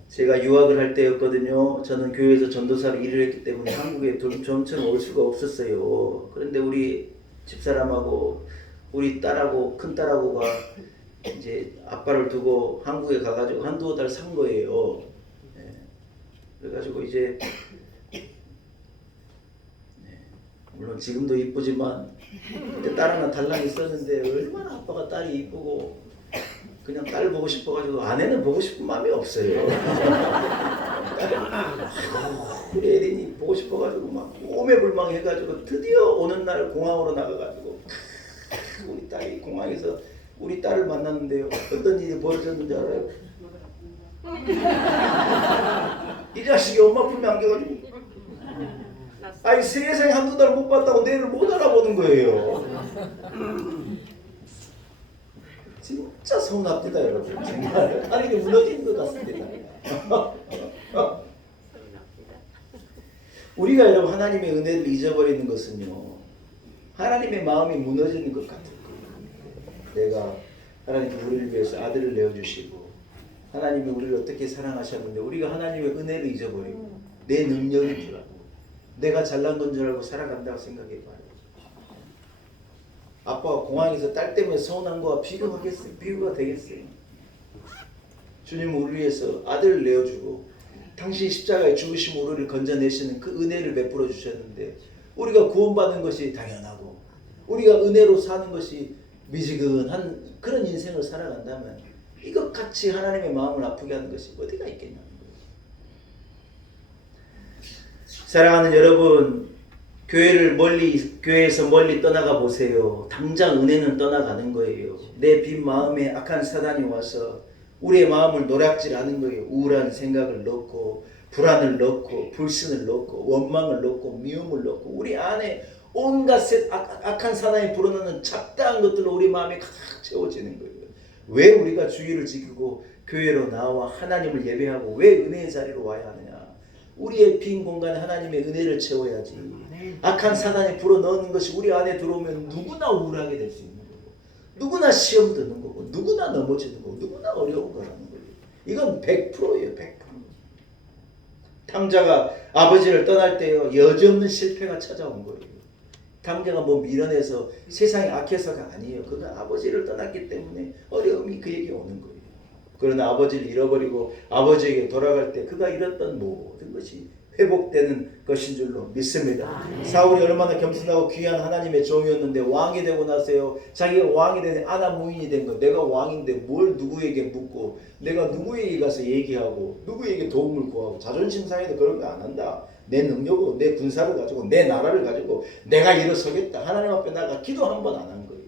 제가 유학을 할 때였거든요. 저는 교회에서 전도사로 일을 했기 때문에 한국에 좀처럼 올 수가 없었어요. 그런데 우리 집사람하고 우리 딸하고 큰 딸하고가 이제 아빠를 두고 한국에 가가지고 한두 달 산 거예요. 그래가지고 이제 물론 지금도 이쁘지만 그때 딸 하나 달랑 있었는데 얼마나 아빠가 딸이 이쁘고 그냥 딸 보고 싶어가지고 아내는 보고 싶은 마음이 없어요. 우리 에린이 보고 싶어가지고 막 오매불망해가지고 드디어 오는 날 공항으로 나가가지고 우리 딸이 공항에서 우리 딸을 만났는데요. 어떤 일이 벌어졌는지 알아요? 이 자식이 엄마 품에 안겨가지고 아니 세상에 한두 달 못 봤다고 내를 못 알아보는 거예요. 진짜 서운합니다 여러분. 정말 하늘이 무너지는 것 같습니다. 우리가 여러분 하나님의 은혜를 잊어버리는 것은요, 하나님의 마음이 무너지는 것 같을 거예요. 내가 하나님이 우리를 위해서 아들을 내어주시고 하나님이 우리를 어떻게 사랑하셨는데 우리가 하나님의 은혜를 잊어버리고 내 능력인 줄 알고 내가 잘난 건 줄 알고 살아간다고 생각해봐요. 아빠가 공항에서 딸 때문에 서운한 거와 비교하겠어요? 비교가 되겠어요? 주님은 우리를 위해서 아들을 내어주고 당신 십자가에 죽으심 우리를 건져내시는 그 은혜를 베풀어 주셨는데 우리가 구원받은 것이 당연하고 우리가 은혜로 사는 것이 미지근한 그런 인생을 살아간다면 이것 같이 하나님의 마음을 아프게 하는 것이 어디가 있겠냐는 거예요. 사랑하는 여러분, 교회에서 멀리 떠나가 보세요. 당장 은혜는 떠나가는 거예요. 내 빈 마음에 악한 사단이 와서 우리의 마음을 노략질하는 거예요. 우울한 생각을 넣고 불안을 넣고 불신을 넣고 원망을 넣고 미움을 넣고 우리 안에 온갖 악한 사단이 불어넣는 잡다한 것들로 우리 마음이 가득 채워지는 거예요. 왜 우리가 주의를 지키고 교회로 나와 하나님을 예배하고 왜 은혜의 자리로 와야 하느냐? 우리의 빈 공간에 하나님의 은혜를 채워야지. 악한 사단이 불어넣는 것이 우리 안에 들어오면 누구나 우울하게 될 수 있는 거고 누구나 시험 드는 거고 누구나 넘어지는 거고 누구나 어려운 거라는 거예요. 이건 100%예요. 100%. 탕자가 아버지를 떠날 때요 여지없는 실패가 찾아온 거예요. 탕자가 뭐 밀어내서 세상이 악해서가 아니에요. 그건 아버지를 떠났기 때문에 어려움이 그에게 오는 거예요. 그러나 아버지를 잃어버리고 아버지에게 돌아갈 때 그가 잃었던 모든 것이 회복되는 것인 줄로 믿습니다. 사울이 얼마나 겸손하고 귀한 하나님의 종이었는데 왕이 되고 나서요 자기가 왕이 되는 아나무인이 된 거. 내가 왕인데 뭘 누구에게 묻고 내가 누구에게 가서 얘기하고 누구에게 도움을 구하고 자존심 상해도 그런 거 안 한다. 내 능력으로 내 군사를 가지고 내 나라를 가지고 내가 일어서겠다. 하나님 앞에 나가 기도 한 번 안 한 거예요.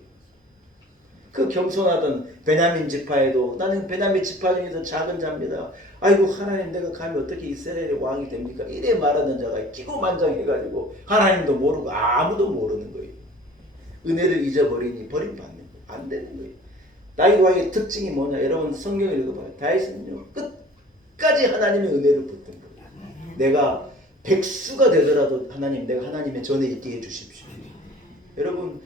그 겸손하던 베냐민 지파에도 나는 베냐민 지파 중에서 작은 자입니다. 아이고 하나님 내가 감히 어떻게 이스라엘의 왕이 됩니까? 이래 말하는 자가 기고만장해가지고 하나님도 모르고 아무도 모르는 거예요. 은혜를 잊어버리니 버림받는 거예요. 안 되는 거예요. 다윗 왕의 특징이 뭐냐? 여러분 성경을 읽어봐요. 다윗은요 끝까지 하나님의 은혜를 붙든 거예요. 내가 백수가 되더라도 하나님 내가 하나님의 전에 있게 해주십시오. 여러분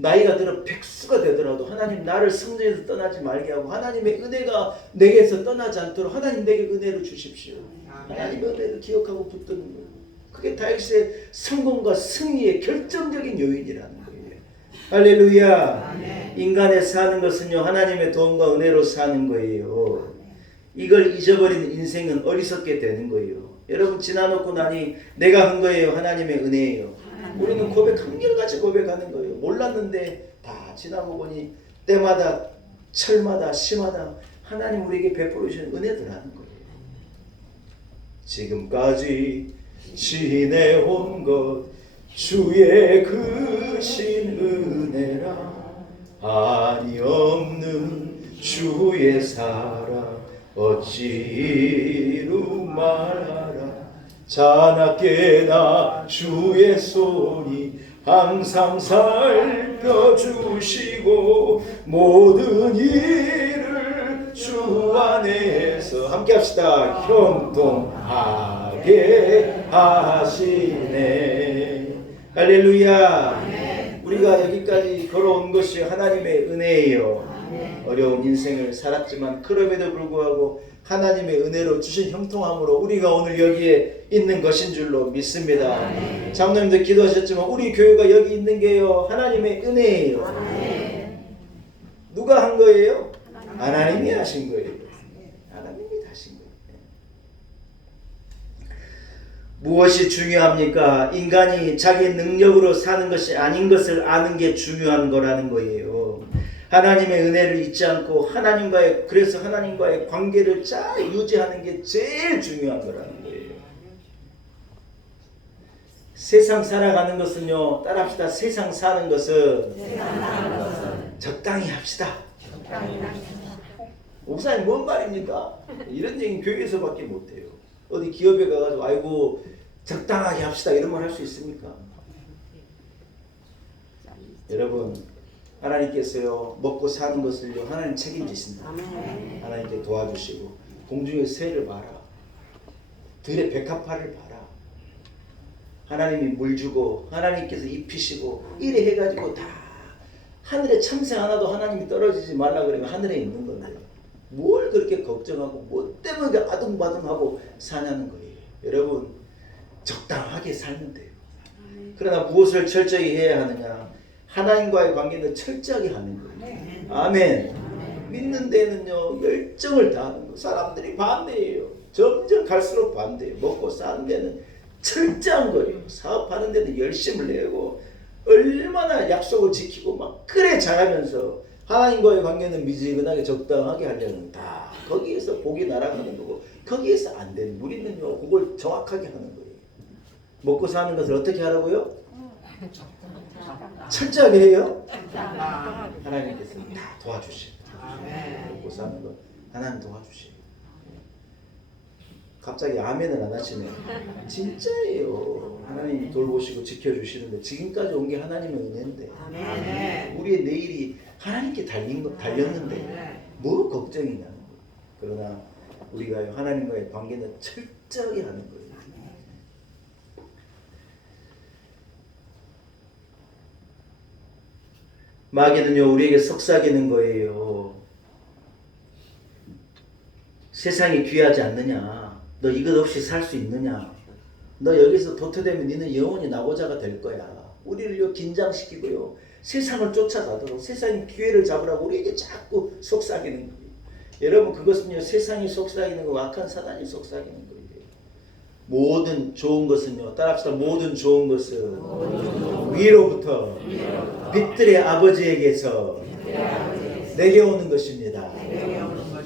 나이가 들어 백수가 되더라도 하나님 나를 성전에서 떠나지 말게 하고 하나님의 은혜가 내게서 떠나지 않도록 하나님 내게 은혜를 주십시오. 하나님의 은혜를 기억하고 붙드는 거예요. 그게 다윗의 성공과 승리의 결정적인 요인이라는 거예요. 할렐루야. 인간의 사는 것은요 하나님의 도움과 은혜로 사는 거예요. 이걸 잊어버리는 인생은 어리석게 되는 거예요. 여러분 지나놓고 나니 내가 한 거예요? 하나님의 은혜예요. 우리는 고백 한결같이 고백하는 거예요. 몰랐는데 다 지나고 보니 때마다 철마다 시마다 하나님 우리에게 베풀어 주시는 은혜들하는 거예요. 지금까지 지내온 것 주의 크신 은혜라 한이 없는 주의 사랑 어찌루 말하라 자나깨나 주의 손이 항상 살펴주시고 모든 일을 주 안에서 함께 합시다. 형통하게 하시네. 할렐루야. 우리가 여기까지 걸어온 것이 하나님의 은혜예요. 어려운 인생을 살았지만 그럼에도 불구하고 하나님의 은혜로 주신 형통함으로 우리가 오늘 여기에 있는 것인 줄로 믿습니다. 장로님들 기도하셨지만 우리 교회가 여기 있는 게요 하나님의 은혜예요. 누가 한 거예요? 하나님이 하신 거예요. 하나님이 하신 거예요. 무엇이 중요합니까? 인간이 자기 능력으로 사는 것이 아닌 것을 아는 게 중요한 거라는 거예요. 하나님의 은혜를 잊지 않고 그래서 하나님과의 관계를 잘 유지하는 게 제일 중요한 거라는 거예요. 세상 살아가는 것은요, 따라합시다. 세상 사는 것은 적당히 합시다. 목사님 뭔 말입니까? 이런 얘기 교회에서밖에 못해요. 어디 기업에 가가지고 아이고 적당하게 합시다 이런 말 할 수 있습니까? 여러분, 하나님께서요 먹고 사는 것을요 하나님 책임지신다. 하나님께 도와주시고 공중의 새를 봐라, 들의 백합화를 봐라. 하나님이 물 주고 하나님께서 입히시고 이래 해가지고 다 하늘에 참새 하나도 하나님이 떨어지지 말라 그러면 하늘에 있는 건데 뭘 그렇게 걱정하고 뭐 때문에 아둥바둥하고 사냐는 거예요. 여러분, 적당하게 살면 돼요. 그러나 무엇을 철저히 해야 하느냐? 하나님과의 관계는 철저하게 하는 거예요. 아멘. 믿는 데는요 열정을 다하는 거. 사람들이 반대예요. 점점 갈수록 반대예요. 먹고 사는 데는 철저한 거예요. 사업하는 데는 열심을 내고 얼마나 약속을 지키고 막 그래 잘하면서 하나님과의 관계는 미지근하게 적당하게 하려는 다 거기에서 복이 날아가는 거고 거기에서 안 되는 우리는요 그걸 정확하게 하는 거예요. 먹고 사는 것을 어떻게 하라고요? 철저하게 해요. 하나님께서 다 도와주시고 먹고 사는 거 하나님 도와주시고. 갑자기 아멘을 안 하시네요. 진짜예요. 하나님이 돌보시고 지켜주시는데 지금까지 온 게 하나님의 은혜인데 우리의 내일이 하나님께 달렸는데 뭐 걱정이냐는 거예요. 그러나 우리가 하나님과의 관계는 철저하게 하는 거예요. 마귀는요 우리에게 속삭이는 거예요. 세상이 귀하지 않느냐? 너 이것 없이 살 수 있느냐? 너 여기서 도태되면 너는 영원히 나고자가 될 거야. 우리를 긴장시키고요. 세상을 쫓아가도록 세상의 기회를 잡으라고 우리에게 자꾸 속삭이는 거예요. 여러분, 그것은요 세상이 속삭이는 거고 악한 사단이 속삭이는 거예요. 모든 좋은 것은요, 따라합시다. 모든 좋은 것은 위로부터 빛들의 아버지에게서 내게 오는 것입니다.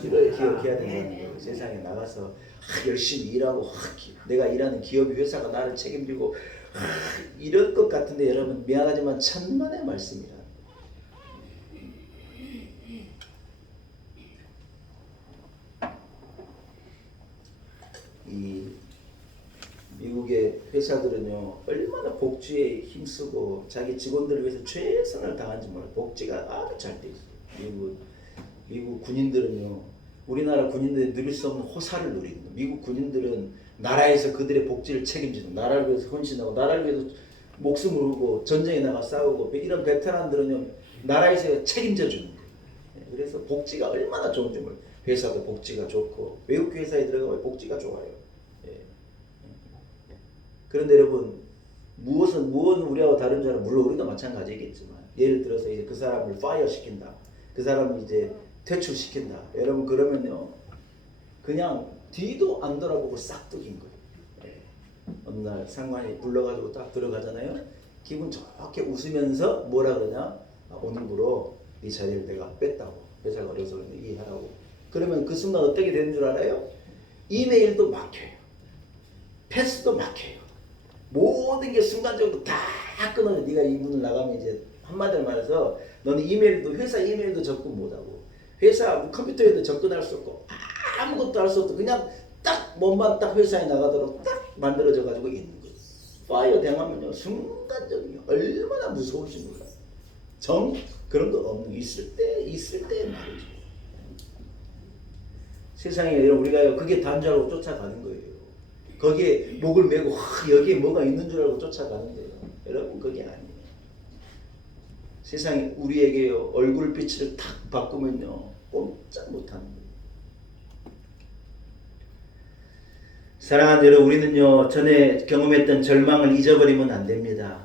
이걸 기억해야 된다는 거예요. 세상에 나가서 열심히 일하고 내가 일하는 기업이 회사가 나를 책임지고 이럴 것 같은데 여러분 미안하지만 천만의 말씀이라. 이 미국의 회사들은요 얼마나 복지에 힘쓰고 자기 직원들을 위해서 최선을 다하는지 몰라요. 복지가 아주 잘 돼 있어요. 미국 군인들은요 우리나라 군인들이 누릴 수 없는 호사를 누리는 거예요. 미국 군인들은 나라에서 그들의 복지를 책임지는, 나라를 위해서 헌신하고 나라를 위해서 목숨을 걸고 전쟁에 나가 싸우고 이런 베테랑들은요 나라에서 책임져 주는 거예요. 그래서 복지가 얼마나 좋은지 몰라요. 회사도 복지가 좋고 외국 회사에 들어가면 복지가 좋아요. 그런데 여러분 무엇은 우리하고 다른 줄 알아? 물론 우리도 마찬가지겠지만 예를 들어서 이제 그 사람을 파이어 시킨다. 그 사람을 이제 퇴출시킨다. 여러분 그러면요 그냥 뒤도 안 돌아보고 싹둑인 거예요. 어느 날 상관이 불러가지고 딱 들어가잖아요. 기분 좋게 웃으면서 뭐라 그러냐? 오늘부로 이 자리를 내가 뺐다고. 회사가 어려서 이해하라고. 그러면 그 순간 어떻게 되는 줄 알아요? 이메일도 막혀요. 패스도 막혀요. 모든 게 순간적으로 다 끊어요. 네가 이 문을 나가면 이제 한마디로 말해서 너는 회사 이메일도 접근 못하고 회사 컴퓨터에도 접근할 수 없고 아무것도 할 수 없고 그냥 딱 몸만 딱 회사에 나가도록 딱 만들어져 가지고 있는 거예요. 파이어 당하면요 순간적이요 얼마나 무서울지 몰라요. 그런 거 없는 있을 때 말이죠. 세상에 여러분 우리가 그게 단죄하고 쫓아가는 거예요. 거기에 목을 메고 여기에 뭐가 있는 줄 알고 쫓아가는데요. 여러분 그게 아니에요. 세상이 우리에게요 얼굴빛을 탁 바꾸면요 꼼짝 못하는 거예요. 사랑하는 여러분, 우리는요 전에 경험했던 절망을 잊어버리면 안 됩니다.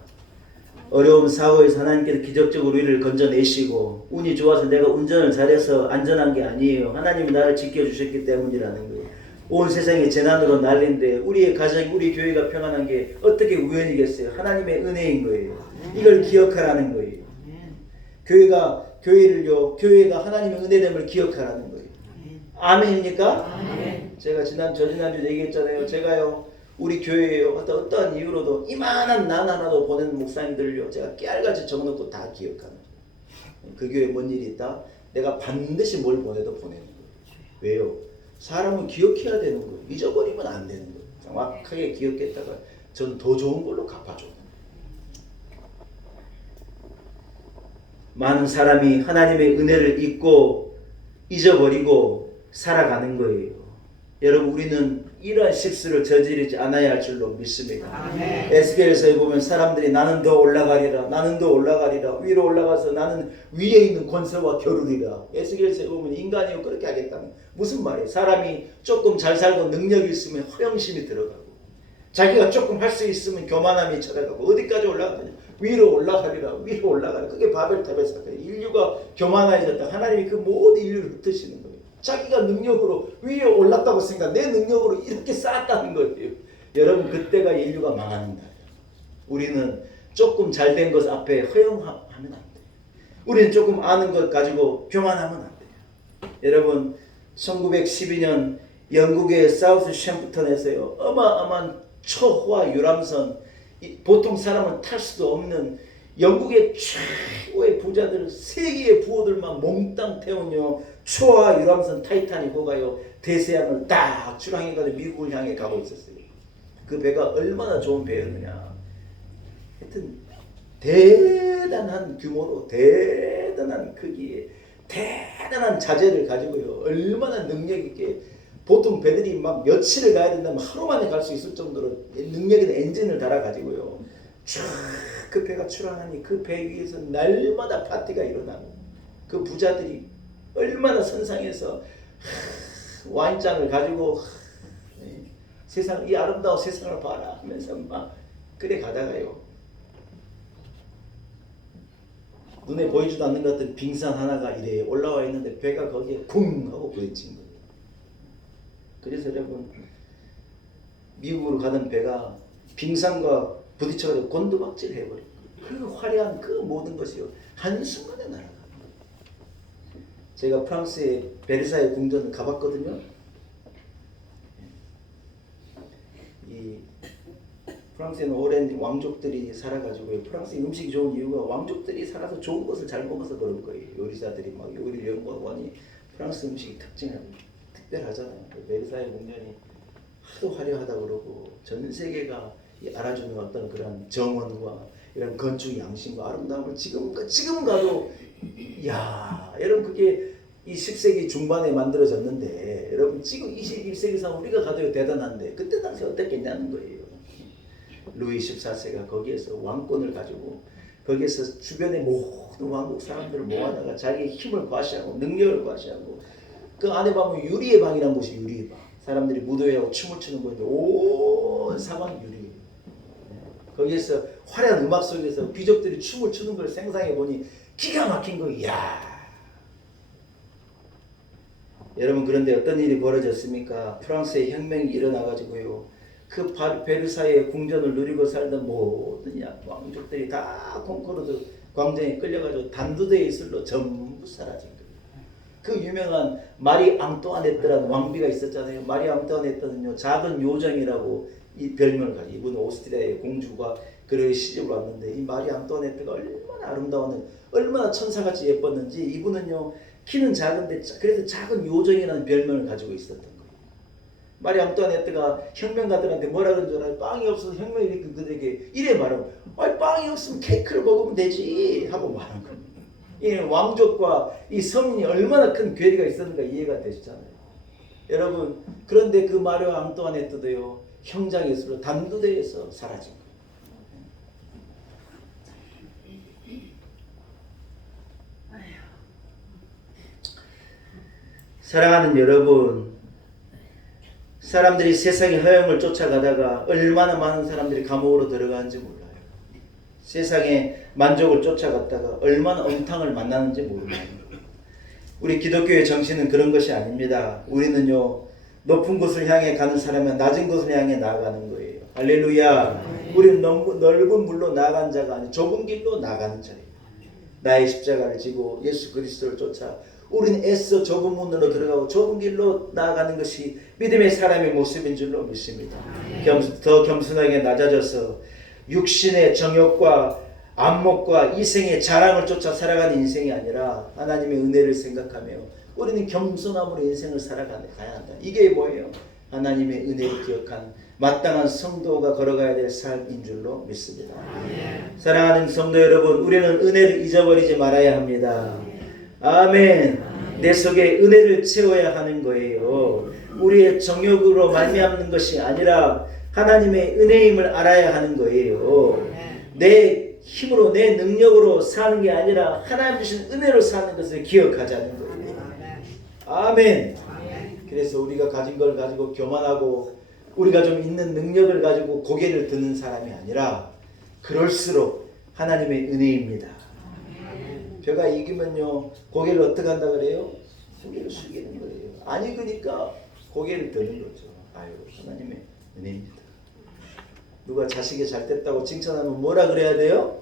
어려운 사고에서 하나님께서 기적적으로 우리를 건져내시고 운이 좋아서 내가 운전을 잘해서 안전한 게 아니에요. 하나님이 나를 지켜주셨기 때문이라는 거예요. 온 세상이 재난으로 난리인데 우리의 가정이 우리 교회가 평안한 게 어떻게 우연이겠어요? 하나님의 은혜인 거예요. 이걸 기억하라는 거예요. 교회가 하나님의 은혜됨을 기억하라는 거예요. 아멘입니까? 제가 저지난주 얘기했잖아요. 제가요 우리 교회에요 어떤 이유로도 이만한 난 하나도 보내는 목사님들요 제가 깨알같이 적어놓고 다 기억하는 거예요. 그 교회에 뭔 일이 있다? 내가 반드시 뭘 보내도 보내는 거예요. 왜요? 사람은 기억해야 되는 거예요. 잊어버리면 안 되는 거예요. 정확하게 기억했다가 전 더 좋은 걸로 갚아줘요. 많은 사람이 하나님의 은혜를 잊고 잊어버리고 살아가는 거예요. 여러분 우리는 이러한 실수를 저지르지 않아야 할 줄로 믿습니다. 에스겔서에 보면 사람들이 나는 더 올라가리라 나는 더 올라가리라 위로 올라가서 나는 위에 있는 권세와 겨루리라. 에스겔서에 보면 인간이요 그렇게 하겠다는 무슨 말이에요? 사람이 조금 잘 살고 능력이 있으면 허영심이 들어가고 자기가 조금 할 수 있으면 교만함이 찾아가고 어디까지 올라가느냐 위로 올라가리라 위로 올라가리라. 그게 바벨탑의 사건이에요. 인류가 교만해졌다. 하나님이 그 모든 인류를 흩으시는 거예요. 자기가 능력으로 위에 올랐다고 생각 내 능력으로 이렇게 쌓았다는 거예요. 여러분 그때가 인류가 망하는 날이에요. 우리는 조금 잘된 것 앞에 허영하면 안 돼요. 우리는 조금 아는 것 가지고 교만하면 안 돼요. 여러분 1912년 영국의 사우스 챔프턴에서요 어마어마한 초호화 유람선 보통 사람은 탈 수도 없는 영국의 최고의 부자들 세계의 부호들만 몽땅 태운요 초호화 유람선 타이타닉 호가요 대서양을 딱 출항해가지고 미국을 향해 가고 있었어요. 그 배가 얼마나 좋은 배였느냐. 하여튼 대단한 규모로 대단한 크기에 대단한 자재를 가지고요 얼마나 능력 있게 보통 배들이 막 며칠을 가야 된다면 하루 만에 갈 수 있을 정도로 능력 있는 엔진을 달아가지고요 쫙 그 배가 출항하니 그 배 위에서 날마다 파티가 일어나고 그 부자들이 얼마나 선상에서 와인잔을 가지고 세상 이 아름다운 세상을 봐라 하면서 막 그래 가다가요 눈에 보이지도 않는 것 같은 빙산 하나가 이래 올라와 있는데 배가 거기에 쿵 하고 부딪힌 거예요. 그래서 여러분 미국으로 가던 배가 빙산과 부딪혀가지고 곤두박질 해버려요. 그 화려한 그 모든 것이요 한순간에 날아가요. 제가 프랑스의 베르사유 궁전을 가봤거든요. 이 프랑스에는 오랜 왕족들이 살아가지고요. 프랑스 음식이 좋은 이유가 왕족들이 살아서 좋은 것을 잘 먹어서 그런 거예요. 요리사들이 막 요리를 연구하고 하니 프랑스 음식이 특별하잖아요. 베르사유 궁전이 하도 화려하다 그러고 전 세계가 알아주는 어떤 그런 정원과 이런 건축 양심과 아름다움을 지금 가도 야 여러분 그게 이 10세기 중반에 만들어졌는데 여러분 지금 21세기상 우리가 가도 대단한데 그때 당시 어땠겠냐는 거예요. 루이 14세가 거기에서 왕권을 가지고 거기에서 주변의 모든 왕국 사람들을 모아다가 자기의 힘을 과시하고 능력을 과시하고 그 안에 보면 유리의 방이라는 곳이 유리의 방. 사람들이 무도회하고 춤을 추는 곳인데 온 사방이 유리예요. 거기에서 화려한 음악 속에서 귀족들이 춤을 추는 걸 생각해 보니 기가 막힌 거예요. 이야. 여러분 그런데 어떤 일이 벌어졌습니까? 프랑스의 혁명이 일어나가지고요. 그 베르사유의 궁전을 누리고 살던 모든 왕족들이 다 콩코르드 광장에 끌려가지고 단두대의 술로 전부 사라진 거예요. 그 유명한 마리 앙뚜아네트라는 왕비가 있었잖아요. 마리 앙뚜아네트는요 작은 요정이라고 이 별명을 가지고 이분은 오스트리아의 공주가 그의 시집을 왔는데 이 마리 앙뚜아네트가 얼마나 아름다웠는지 얼마나 천사같이 예뻤는지 이분은요 키는 작은데 그래서 작은 요정이라는 별명을 가지고 있었던 거예요. 마리 앙뚜아네트가 혁명가들한테 뭐라 그런 줄 알아요? 빵이 없어서 혁명이 일으킨 그들에게 이래 말하고 빵이 없으면 케이크를 먹으면 되지 하고 말한 거예요. 이 왕족과 이 성인이 얼마나 큰 괴리가 있었는가 이해가 되시잖아요. 여러분 그런데 그 마리 앙뚜아네트도요 형장의 수로 단두대에서 사라진 거예요. 사랑하는 여러분, 사람들이 세상의 허영을 쫓아가다가 얼마나 많은 사람들이 감옥으로 들어가는지 몰라요. 세상의 만족을 쫓아갔다가 얼마나 엄탕을 만나는지 몰라요. 우리 기독교의 정신은 그런 것이 아닙니다. 우리는요 높은 곳을 향해 가는 사람은 낮은 곳을 향해 나아가는 거예요. 할렐루야. 우리는 너무 넓은 물로 나아간 자가 아니고 좁은 길로 나아가는 자예요. 나의 십자가를 지고 예수 그리스도를 쫓아 우리는 애써 좁은 문으로 들어가고 좁은 길로 나아가는 것이 믿음의 사람의 모습인 줄로 믿습니다. 더 겸손하게 낮아져서 육신의 정욕과 안목과 이생의 자랑을 쫓아 살아가는 인생이 아니라 하나님의 은혜를 생각하며 우리는 겸손함으로 인생을 살아가야 한다. 이게 뭐예요? 하나님의 은혜를 기억한 마땅한 성도가 걸어가야 될 삶인 줄로 믿습니다. 사랑하는 성도 여러분, 우리는 은혜를 잊어버리지 말아야 합니다. 아멘. 내 속에 은혜를 채워야 하는 거예요. 우리의 정욕으로 말미암는 것이 아니라 하나님의 은혜임을 알아야 하는 거예요. 내 힘으로 내 능력으로 사는 게 아니라 하나님 주신 은혜로 사는 것을 기억하자는 거예요. 아멘. 그래서 우리가 가진 걸 가지고 교만하고 우리가 좀 있는 능력을 가지고 고개를 드는 사람이 아니라 그럴수록 하나님의 은혜입니다. 벼가 익으면요 고개를 어떻게 한다 그래요? 고개를 숙이는 거예요. 아니 그러니까 고개를 드는 거죠. 아유 하나님의 은혜입니다. 누가 자식이 잘 됐다고 칭찬하면 뭐라 그래야 돼요?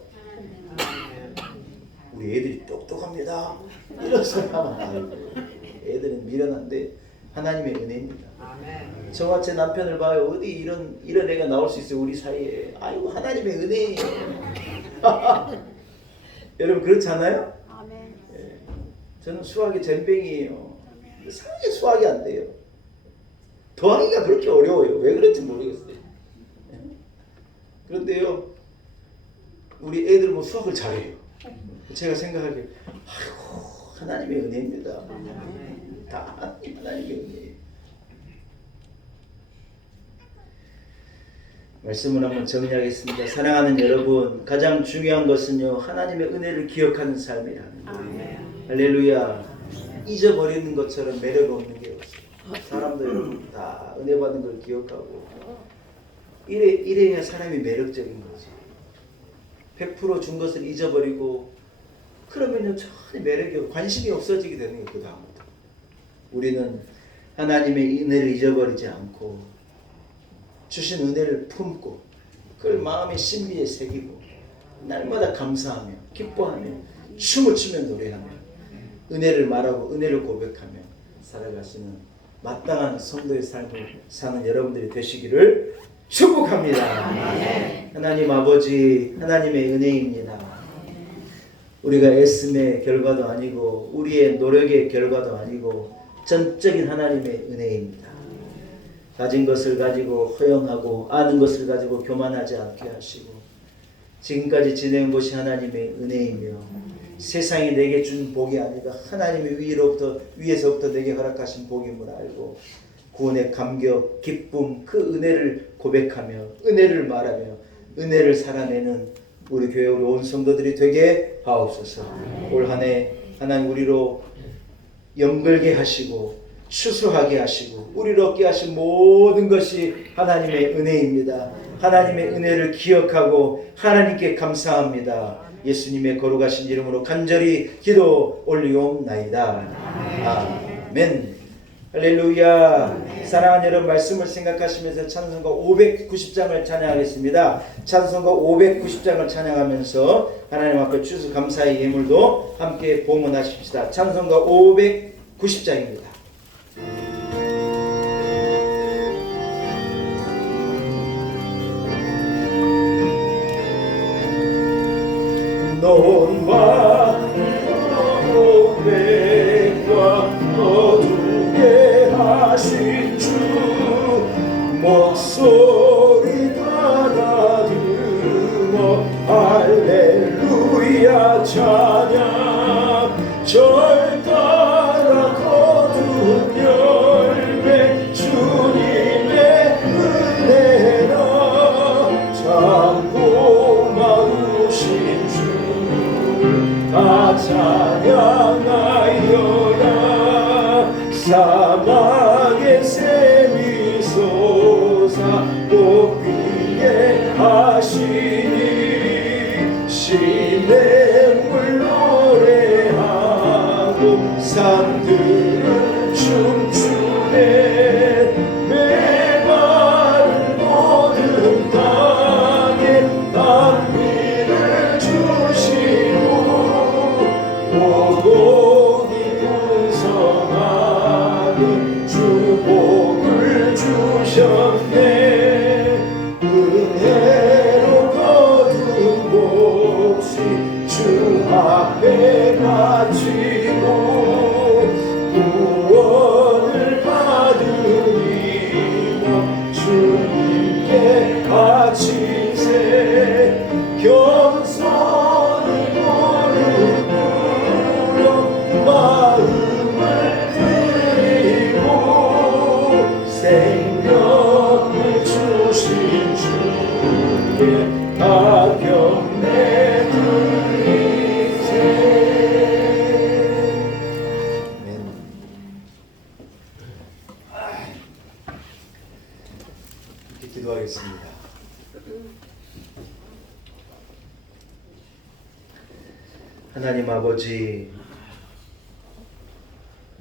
우리 애들이 똑똑합니다. 이런 소리 하면 아유 애들은 미련한데 하나님의 은혜입니다. 저와 제 남편을 봐요. 어디 이런 애가 나올 수 있어요 우리 사이에. 아이고 하나님의 은혜예요. 여러분 그렇지 않아요? 예. 저는 수학이 젬병이에요. 상당히 수학이 안 돼요. 더하기가 그렇게 어려워요. 왜 그런지 모르겠어요. 예. 그런데요 우리 애들 뭐 수학을 잘해요. 제가 생각하기에 아이고 하나님의 은혜입니다. 다 하나님의 은혜예요. 말씀을 한번 정리하겠습니다. 사랑하는 여러분, 가장 중요한 것은요 하나님의 은혜를 기억하는 삶이라는 거예요. 할렐루야. 잊어버리는 것처럼 매력 없는 게 없어요. 사람들 여러분 다 은혜 받은 걸 기억하고 이래야 사람이 매력적인 거지. 100% 준 것을 잊어버리고 그러면요 전혀 매력이 없고 관심이 없어지게 되는 거예요. 그 다음부터 우리는 하나님의 은혜를 잊어버리지 않고 주신 은혜를 품고 그걸 마음의 신비에 새기고 날마다 감사하며 기뻐하며 춤을 추며 노래하며 은혜를 말하고 은혜를 고백하며 살아가시는 마땅한 성도의 삶을 사는 여러분들이 되시기를 축복합니다. 하나님 아버지 하나님의 은혜입니다. 우리가 애씀의 결과도 아니고 우리의 노력의 결과도 아니고 전적인 하나님의 은혜입니다. 가진 것을 가지고 허영하고 아는 것을 가지고 교만하지 않게 하시고 지금까지 지내온 것이 하나님의 은혜이며 세상이 내게 준 복이 아니라 하나님의 위에서부터 내게 허락하신 복임을 알고 구원의 감격, 기쁨, 그 은혜를 고백하며 은혜를 말하며 은혜를 살아내는 우리 교회 우리 온 성도들이 되게 하옵소서. 올 한 해 하나님 우리로 영글게 하시고 추수하게 하시고 우리를 얻게 하신 모든 것이 하나님의 은혜입니다. 하나님의 은혜를 기억하고 하나님께 감사합니다. 예수님의 거룩하신 이름으로 간절히 기도 올리옵나이다. 아멘. 할렐루야. 사랑하는 여러분 말씀을 생각하시면서 찬송가 590장을 찬양하겠습니다. 찬송가 590장을 찬양하면서 하나님 앞에 추수 감사의 예물도 함께 봉헌하십시다. 찬송가 590장입니다. 논과 고백과 어두게 하신 주 목소리 달아들어 할렐루야 찬양 절 따라 거둔 열매 주님의 은혜라 참 고마우신 주 다 찬양하여라 사막의 샘이 솟아 복위에 하시니 시냇물 노래하고 산들은 춤추네 기도하겠습니다. 하나님 아버지,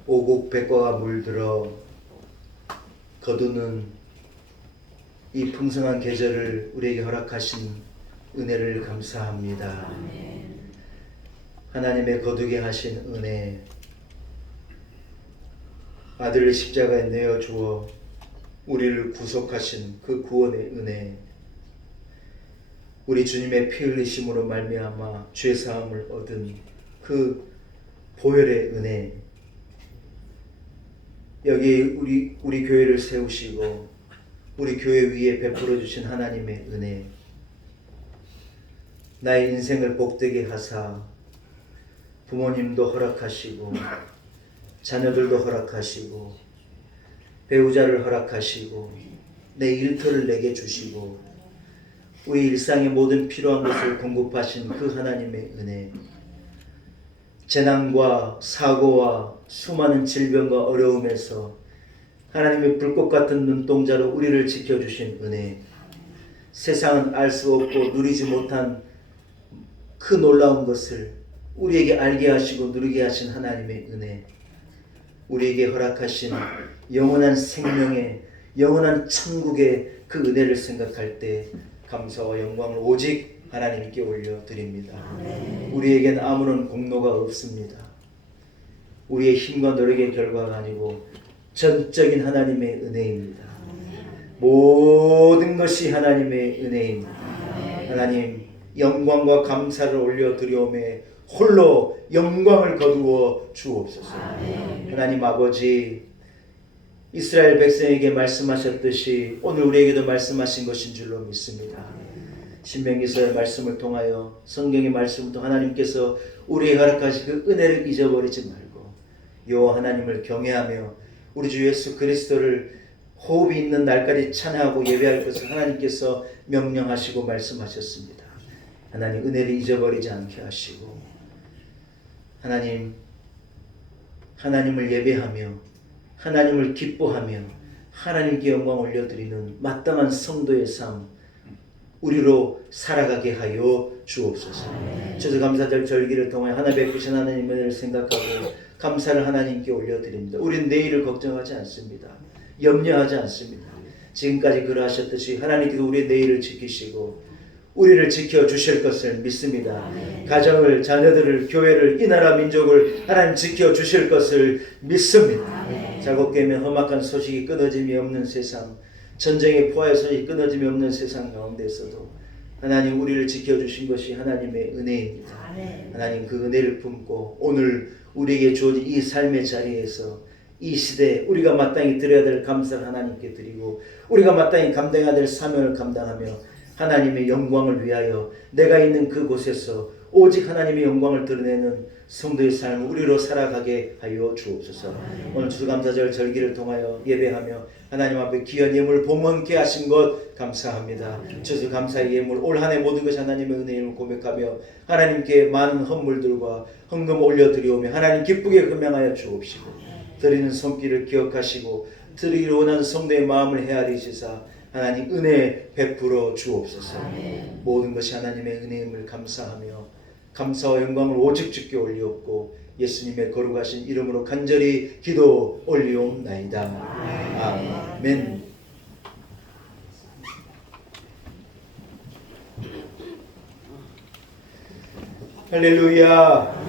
오곡백과가 물들어 거두는 이 풍성한 계절을 우리에게 허락하신 은혜를 감사합니다. 하나님의 거두게 하신 은혜, 아들의 십자가에 내어 주어 우리를 구속하신 그 구원의 은혜, 우리 주님의 피 흘리심으로 말미암아 죄 사함을 얻은 그 보혈의 은혜, 여기 우리 교회를 세우시고 우리 교회 위에 베풀어 주신 하나님의 은혜, 나의 인생을 복되게 하사 부모님도 허락하시고 자녀들도 허락하시고 배우자를 허락하시고 내 일터를 내게 주시고 우리 일상의 모든 필요한 것을 공급하신 그 하나님의 은혜, 재난과 사고와 수많은 질병과 어려움에서 하나님의 불꽃 같은 눈동자로 우리를 지켜주신 은혜, 세상은 알 수 없고 누리지 못한 그 놀라운 것을 우리에게 알게 하시고 누리게 하신 하나님의 은혜, 우리에게 허락하신 영원한 생명의 영원한 천국의 그 은혜를 생각할 때 감사와 영광을 오직 하나님께 올려드립니다. 우리에겐 아무런 공로가 없습니다. 우리의 힘과 노력의 결과가 아니고 전적인 하나님의 은혜입니다. 모든 것이 하나님의 은혜입니다. 하나님, 영광과 감사를 올려드리오매 홀로 영광을 거두어 주옵소서. 하나님 아버지, 이스라엘 백성에게 말씀하셨듯이 오늘 우리에게도 말씀하신 것인 줄로 믿습니다. 신명기서의 말씀을 통하여, 성경의 말씀을 통해 하나님께서 우리에게 허락하신 그 은혜를 잊어버리지 말고 여호와 하나님을 경외하며 우리 주 예수 그리스도를 호흡이 있는 날까지 찬양하고 예배할 것을 하나님께서 명령하시고 말씀하셨습니다. 하나님, 은혜를 잊어버리지 않게 하시고 하나님, 하나님을 예배하며 하나님을 기뻐하며 하나님께 영광 올려드리는 마땅한 성도의 삶 우리로 살아가게 하여 주옵소서. 추수감사절 절기를 통해 하나 베푸신 하나님의 은혜를 생각하고 감사를 하나님께 올려드립니다. 우리는 내일을 걱정하지 않습니다. 염려하지 않습니다. 지금까지 그러하셨듯이 하나님께서 우리의 내일을 지키시고 우리를 지켜주실 것을 믿습니다. 가정을, 자녀들을, 교회를, 이 나라 민족을 하나님 지켜주실 것을 믿습니다. 작업 깨면 험악한 소식이 끊어짐이 없는 세상, 전쟁의 포화의 소식이 끊어짐이 없는 세상 가운데서도 하나님 우리를 지켜주신 것이 하나님의 은혜입니다. 하나님, 그 은혜를 품고 오늘 우리에게 주어진 이 삶의 자리에서 이 시대에 우리가 마땅히 드려야 될 감사를 하나님께 드리고 우리가 마땅히 감당해야 될 사명을 감당하며 하나님의 영광을 위하여 내가 있는 그곳에서 오직 하나님의 영광을 드러내는 성도의 삶을 우리로 살아가게 하여 주옵소서. 오늘 추수감사절 절기를 통하여 예배하며 하나님 앞에 귀한 예물을 봉헌케 하신 것 감사합니다. 추수감사의 예물, 올 한 해 모든 것이 하나님의 은혜임을 고백하며 하나님께 많은 헌물들과 헌금 올려드리오며 하나님 기쁘게 금양하여 주옵시고 드리는 손길을 기억하시고 드리기를 원하는 성도의 마음을 헤아리시사 하나님 은혜 베풀어 주옵소서. 모든 것이 하나님의 은혜임을 감사하며 감사와 영광을 오직 주께 올리옵고 예수님의 거룩하신 이름으로 간절히 기도 올리옵나이다. 아멘. 할렐루야.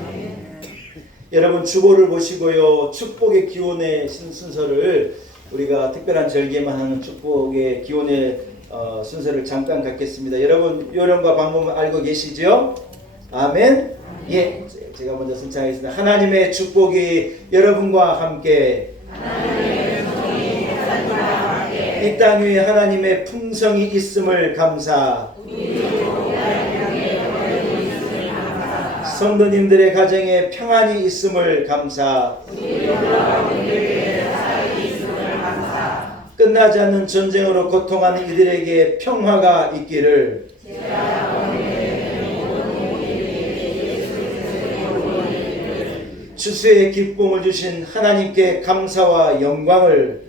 여러분, 주보를 보시고요, 축복의 기원의 순서를 우리가 특별한 절기에만 하는 축복의 기원의 순서를 잠깐 갖겠습니다. 여러분, 요령과 방법을 알고 계시죠? 아멘. 예, 제가 먼저 신청하겠습니다. 하나님의 축복이 여러분과 함께, 이 땅 위에 하나님의 풍성이 있음을 감사, 성도님들의 가정에 평안이 있음을 감사, 끝나지 않는 전쟁으로 고통하는 이들에게 평화가 있기를, 추수의 기쁨을 주신 하나님께 감사와 영광을,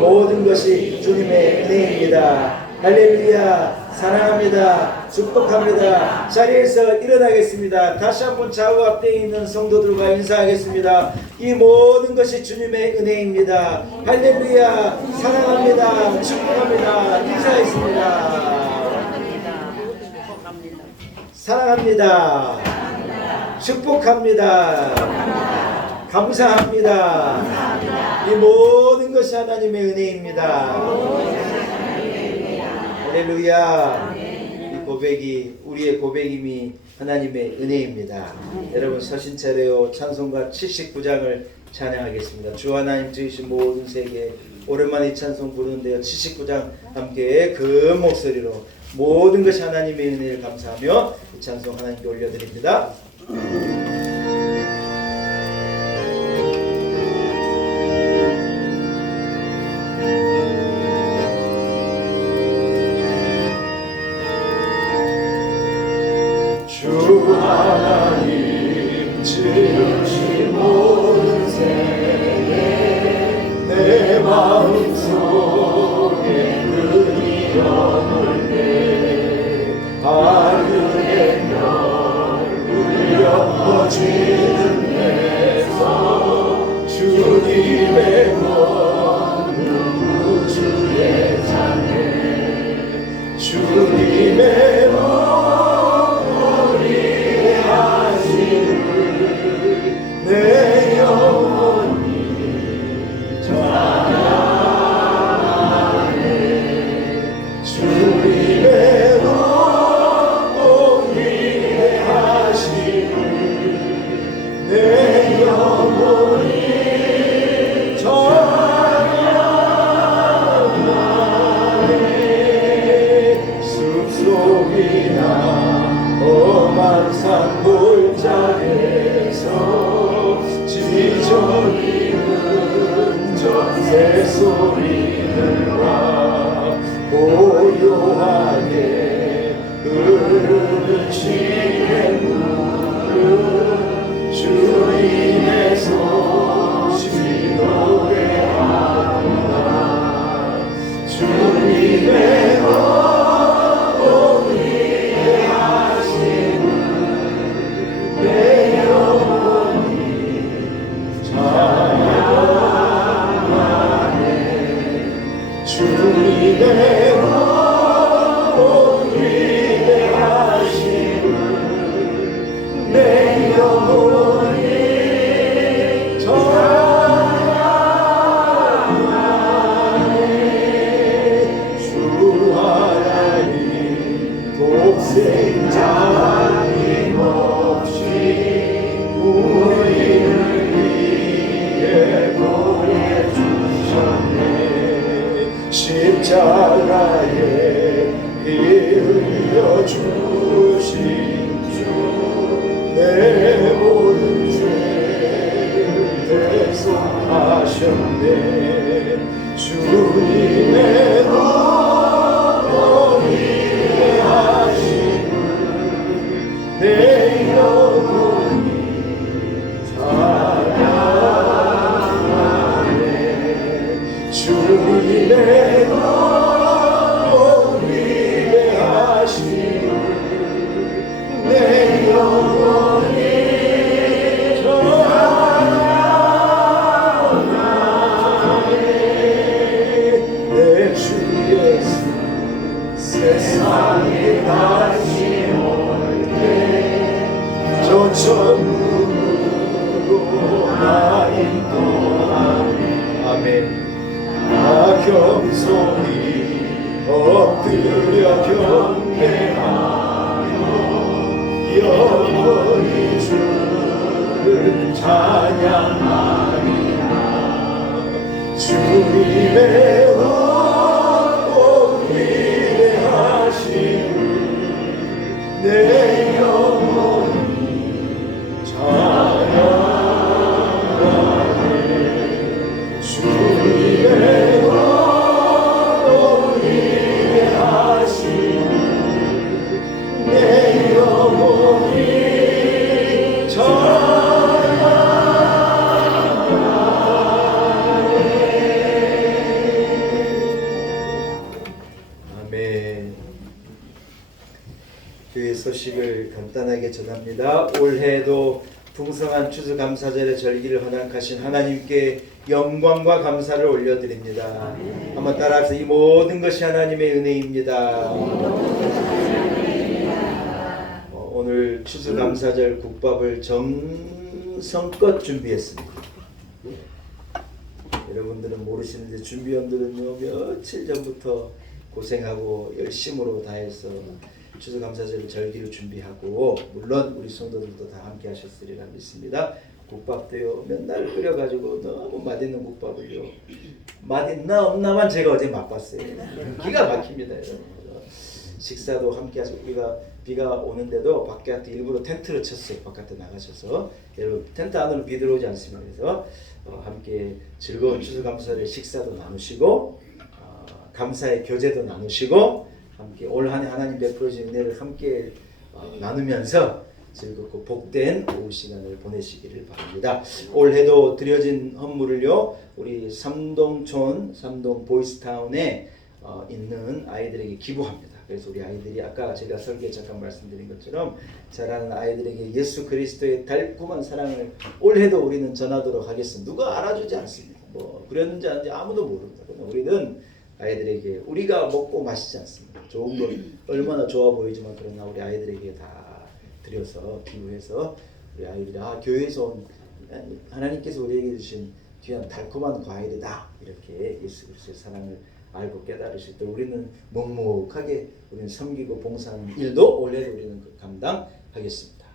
모든 것이 주님의 은혜입니다. 할렐루야. 사랑합니다. 축복합니다. 자리에서 일어나겠습니다. 다시 한번 좌우 앞에 있는 성도들과 인사하겠습니다. 이 모든 것이 주님의 은혜입니다. 할렐루야. 사랑합니다. 축복합니다. 인사했습니다. 사랑합니다. 축복합니다. 감사합니다. 이 모든 것이 하나님의 은혜입니다. 할렐루야. 이 고백이 우리의 고백임이 하나님의 은혜입니다. 여러분 서신 차례요 찬송가 79장을 찬양하겠습니다. 주 하나님 지으신 모든 세계. 오랜만에 이 찬송 부르는데요. 79장 함께 그 목소리로 모든 것이 하나님의 은혜를 감사하며 이 찬송 하나님께 올려드립니다. 주 하나님 지으신 모든 세계 내 마음속에 그 이름을 내 하늘의 별 울려 퍼지는 데서 주님의 권능 우주의 장애 주님의 내 영혼이 찬양하네 주님의 공의하심을 내 영혼이 찬양하네 숲속이나 험한 산 골짜기에서 지저귀는 전세 소리들과 고요하게 흐르는 시냇물은 주님의 솜씨 노래하구나 주님의 공의의 하심을 내 영혼이 찬양하네 주님의 공의의 하심을 내 영혼이 찬양하네 주 하나님 독생자 힘없이 우리를 보내주셨네 십자가에 피 흘려 주신 주 내 모든 죄를 대속하셨네 주님의 공의의 하심을 내 영혼이 찬양하네 주님의 공의의 하심을 내 영혼이 찬양하네 내 주 예수 세상에 다시 올때 저 천국으로 나 인도하네 아멘 나 겸손히 엎드려 경배하며 영원히 주를 찬양하리라 주님의 공의의 하심을 내 영혼이 찬양하네 주님의 공의의 하심을 내 영혼이 찬양하네 간단하게 전합니다. 올해도 풍성한 추수감사절의 절기를 허락하신 하나님께 영광과 감사를 올려드립니다. 한번 따라서 이 모든 것이 하나님의 은혜입니다. 오늘 추수감사절 국밥을 정성껏 준비했습니다. 여러분들은 모르시는데 준비원들은요 며칠 전부터 고생하고 열심으로 다해서 추수감사절 절기를 준비하고, 물론 우리 성도들도 다 함께 하셨으리라 믿습니다. 국밥도요 몇 날 끓여가지고 너무 맛있는 국밥을요, 맛있나 없나만 제가 어제 맛봤어요. 기가 막힙니다. 여러분. 식사도 함께 하시고, 우리가 비가 오는데도 바깥에 일부러 텐트를 쳤어요. 바깥에 나가셔서. 여러분 텐트 안으로 비 들어오지 않습니다. 그래서 함께 즐거운 추수감사절 식사도 나누시고 감사의 교제도 나누시고, 함께 올 한 해 하나님 베풀어주신 은혜를 함께 나누면서 즐겁고 복된 오후 시간을 보내시기를 바랍니다. 올해도 드려진 헌물을요 우리 삼동촌 삼동 보이스타운에 있는 아이들에게 기부합니다. 그래서 우리 아이들이 아까 제가 설교에 잠깐 말씀드린 것처럼 자라는 아이들에게 예수 그리스도의 달콤한 사랑을 올해도 우리는 전하도록 하겠습니다. 누가 알아주지 않습니다. 뭐 그랬는지 아닌지 아무도 모릅니다. 우리는 아이들에게, 우리가 먹고 마시지 않습니다. 좋은 것 얼마나 좋아 보이지만 그러나 우리 아이들에게 다 드려서 기부해서 우리 아이들이 교회에서 온 하나님께서 우리에게 주신 귀한 달콤한 과일이다, 이렇게 예수 그리스도의 사랑을 알고 깨달을 수 있도록 우리는 묵묵하게 우리는 섬기고 봉사하는 일도 올해도 우리는 감당하겠습니다.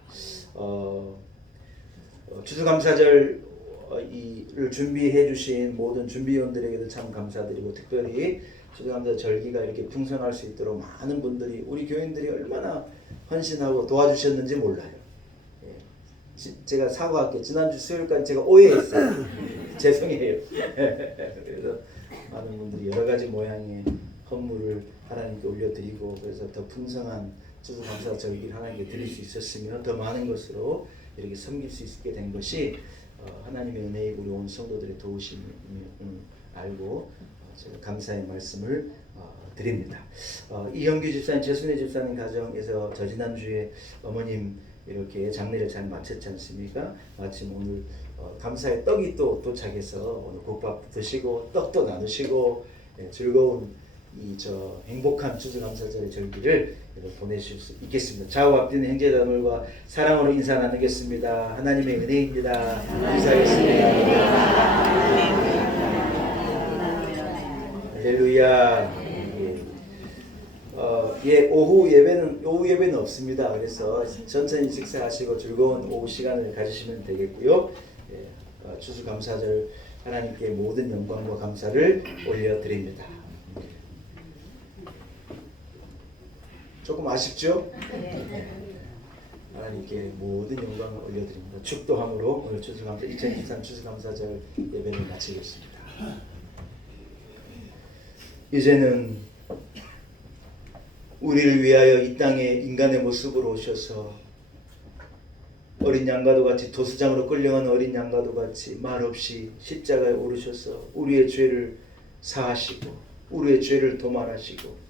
추수감사절 이를 준비해 주신 모든 준비위원들에게도 참 감사드리고, 특별히 추수감사 절기가 이렇게 풍성할 수 있도록 많은 분들이, 우리 교인들이 얼마나 헌신하고 도와주셨는지 몰라요. 제가 사과할게요. 지난주 수요일까지 제가 오해했어요. 죄송해요. 그래서 많은 분들이 여러 가지 모양의 헌물을 하나님께 올려드리고, 그래서 더 풍성한 추수감사 절기를 하나님께 드릴 수 있었으며 더 많은 것으로 이렇게 섬길 수 있게 된 것이 하나님의 은혜이고 우리 온 성도들의 도우심을 알고 제가 감사의 말씀을 드립니다. 이형규 집사님, 최순혜 집사님 가정에서 지난주에 어머님 이렇게 장례를 잘 마쳤지 않습니까? 마침 오늘 감사의 떡이 또 도착해서 오늘 국밥 드시고 떡도 나누시고 즐거운 행복한 추수감사절의 절기를 보내실 수 있겠습니다. 좌우 앞뒤는 형제자매들과 사랑으로 인사 나누겠습니다. 하나님의 은혜입니다. 인사하겠습니다. 할렐루야. 오후 예배는 없습니다. 그래서 천천히 식사하시고 즐거운 오후 시간을 가지시면 되겠고요. 추수감사절 하나님께 모든 영광과 감사를 올려드립니다. 조금 아쉽죠? 하나님께 모든 영광을 올려드립니다. 축도함으로 오늘 추수감사 2023 추수감사절 예배를 마치겠습니다. 이제는 우리를 위하여 이 땅에 인간의 모습으로 오셔서 어린 양과도 같이 도수장으로 끌려가는 어린 양과도 같이 말없이 십자가에 오르셔서 우리의 죄를 사하시고 우리의 죄를 도말하시고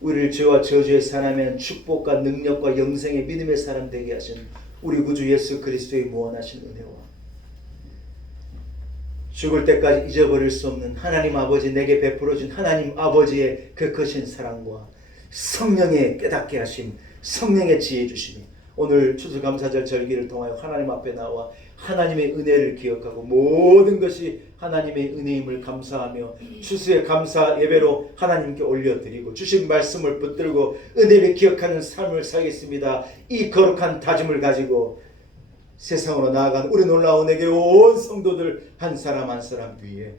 우리를 죄와 저주의 사람의 축복과 능력과 영생의 믿음의 사람 되게 하신 우리 구주 예수 그리스도의 무한하신 은혜와 죽을 때까지 잊어버릴 수 없는 하나님 아버지 내게 베풀어준 하나님 아버지의 그 크신 사랑과 성령의 깨닫게 하심, 성령의 지혜 주심이 오늘 추수감사절 절기를 통하여 하나님 앞에 나와 하나님의 은혜를 기억하고 모든 것이 하나님의 은혜임을 감사하며 추수의 감사 예배로 하나님께 올려드리고 주신 말씀을 붙들고 은혜를 기억하는 삶을 살겠습니다. 이 거룩한 다짐을 가지고 세상으로 나아간 우리 놀라운 에게 온 성도들 한 사람 한 사람 위에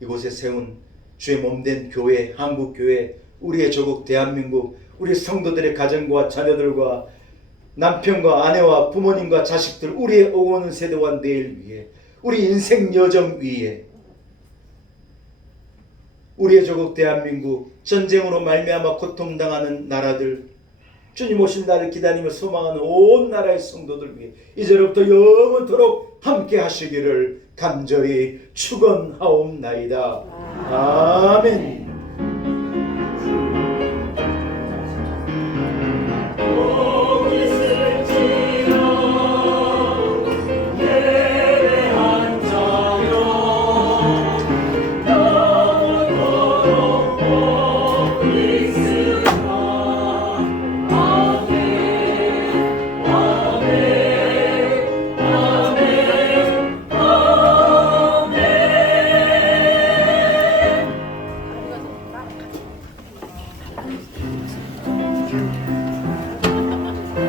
이곳에 세운 주의 몸된 교회, 한국교회, 우리의 조국 대한민국, 우리 성도들의 가정과 자녀들과 남편과 아내와 부모님과 자식들, 우리의 오고오는 세대와 내일 위에, 우리 인생 여정 위에, 우리의 조국 대한민국, 전쟁으로 말미암아 고통당하는 나라들, 주님 오신 날을 기다리며 소망하는 온 나라의 성도들 위해 이제로부터 영원토록 함께 하시기를 간절히 축원하옵나이다. 아멘.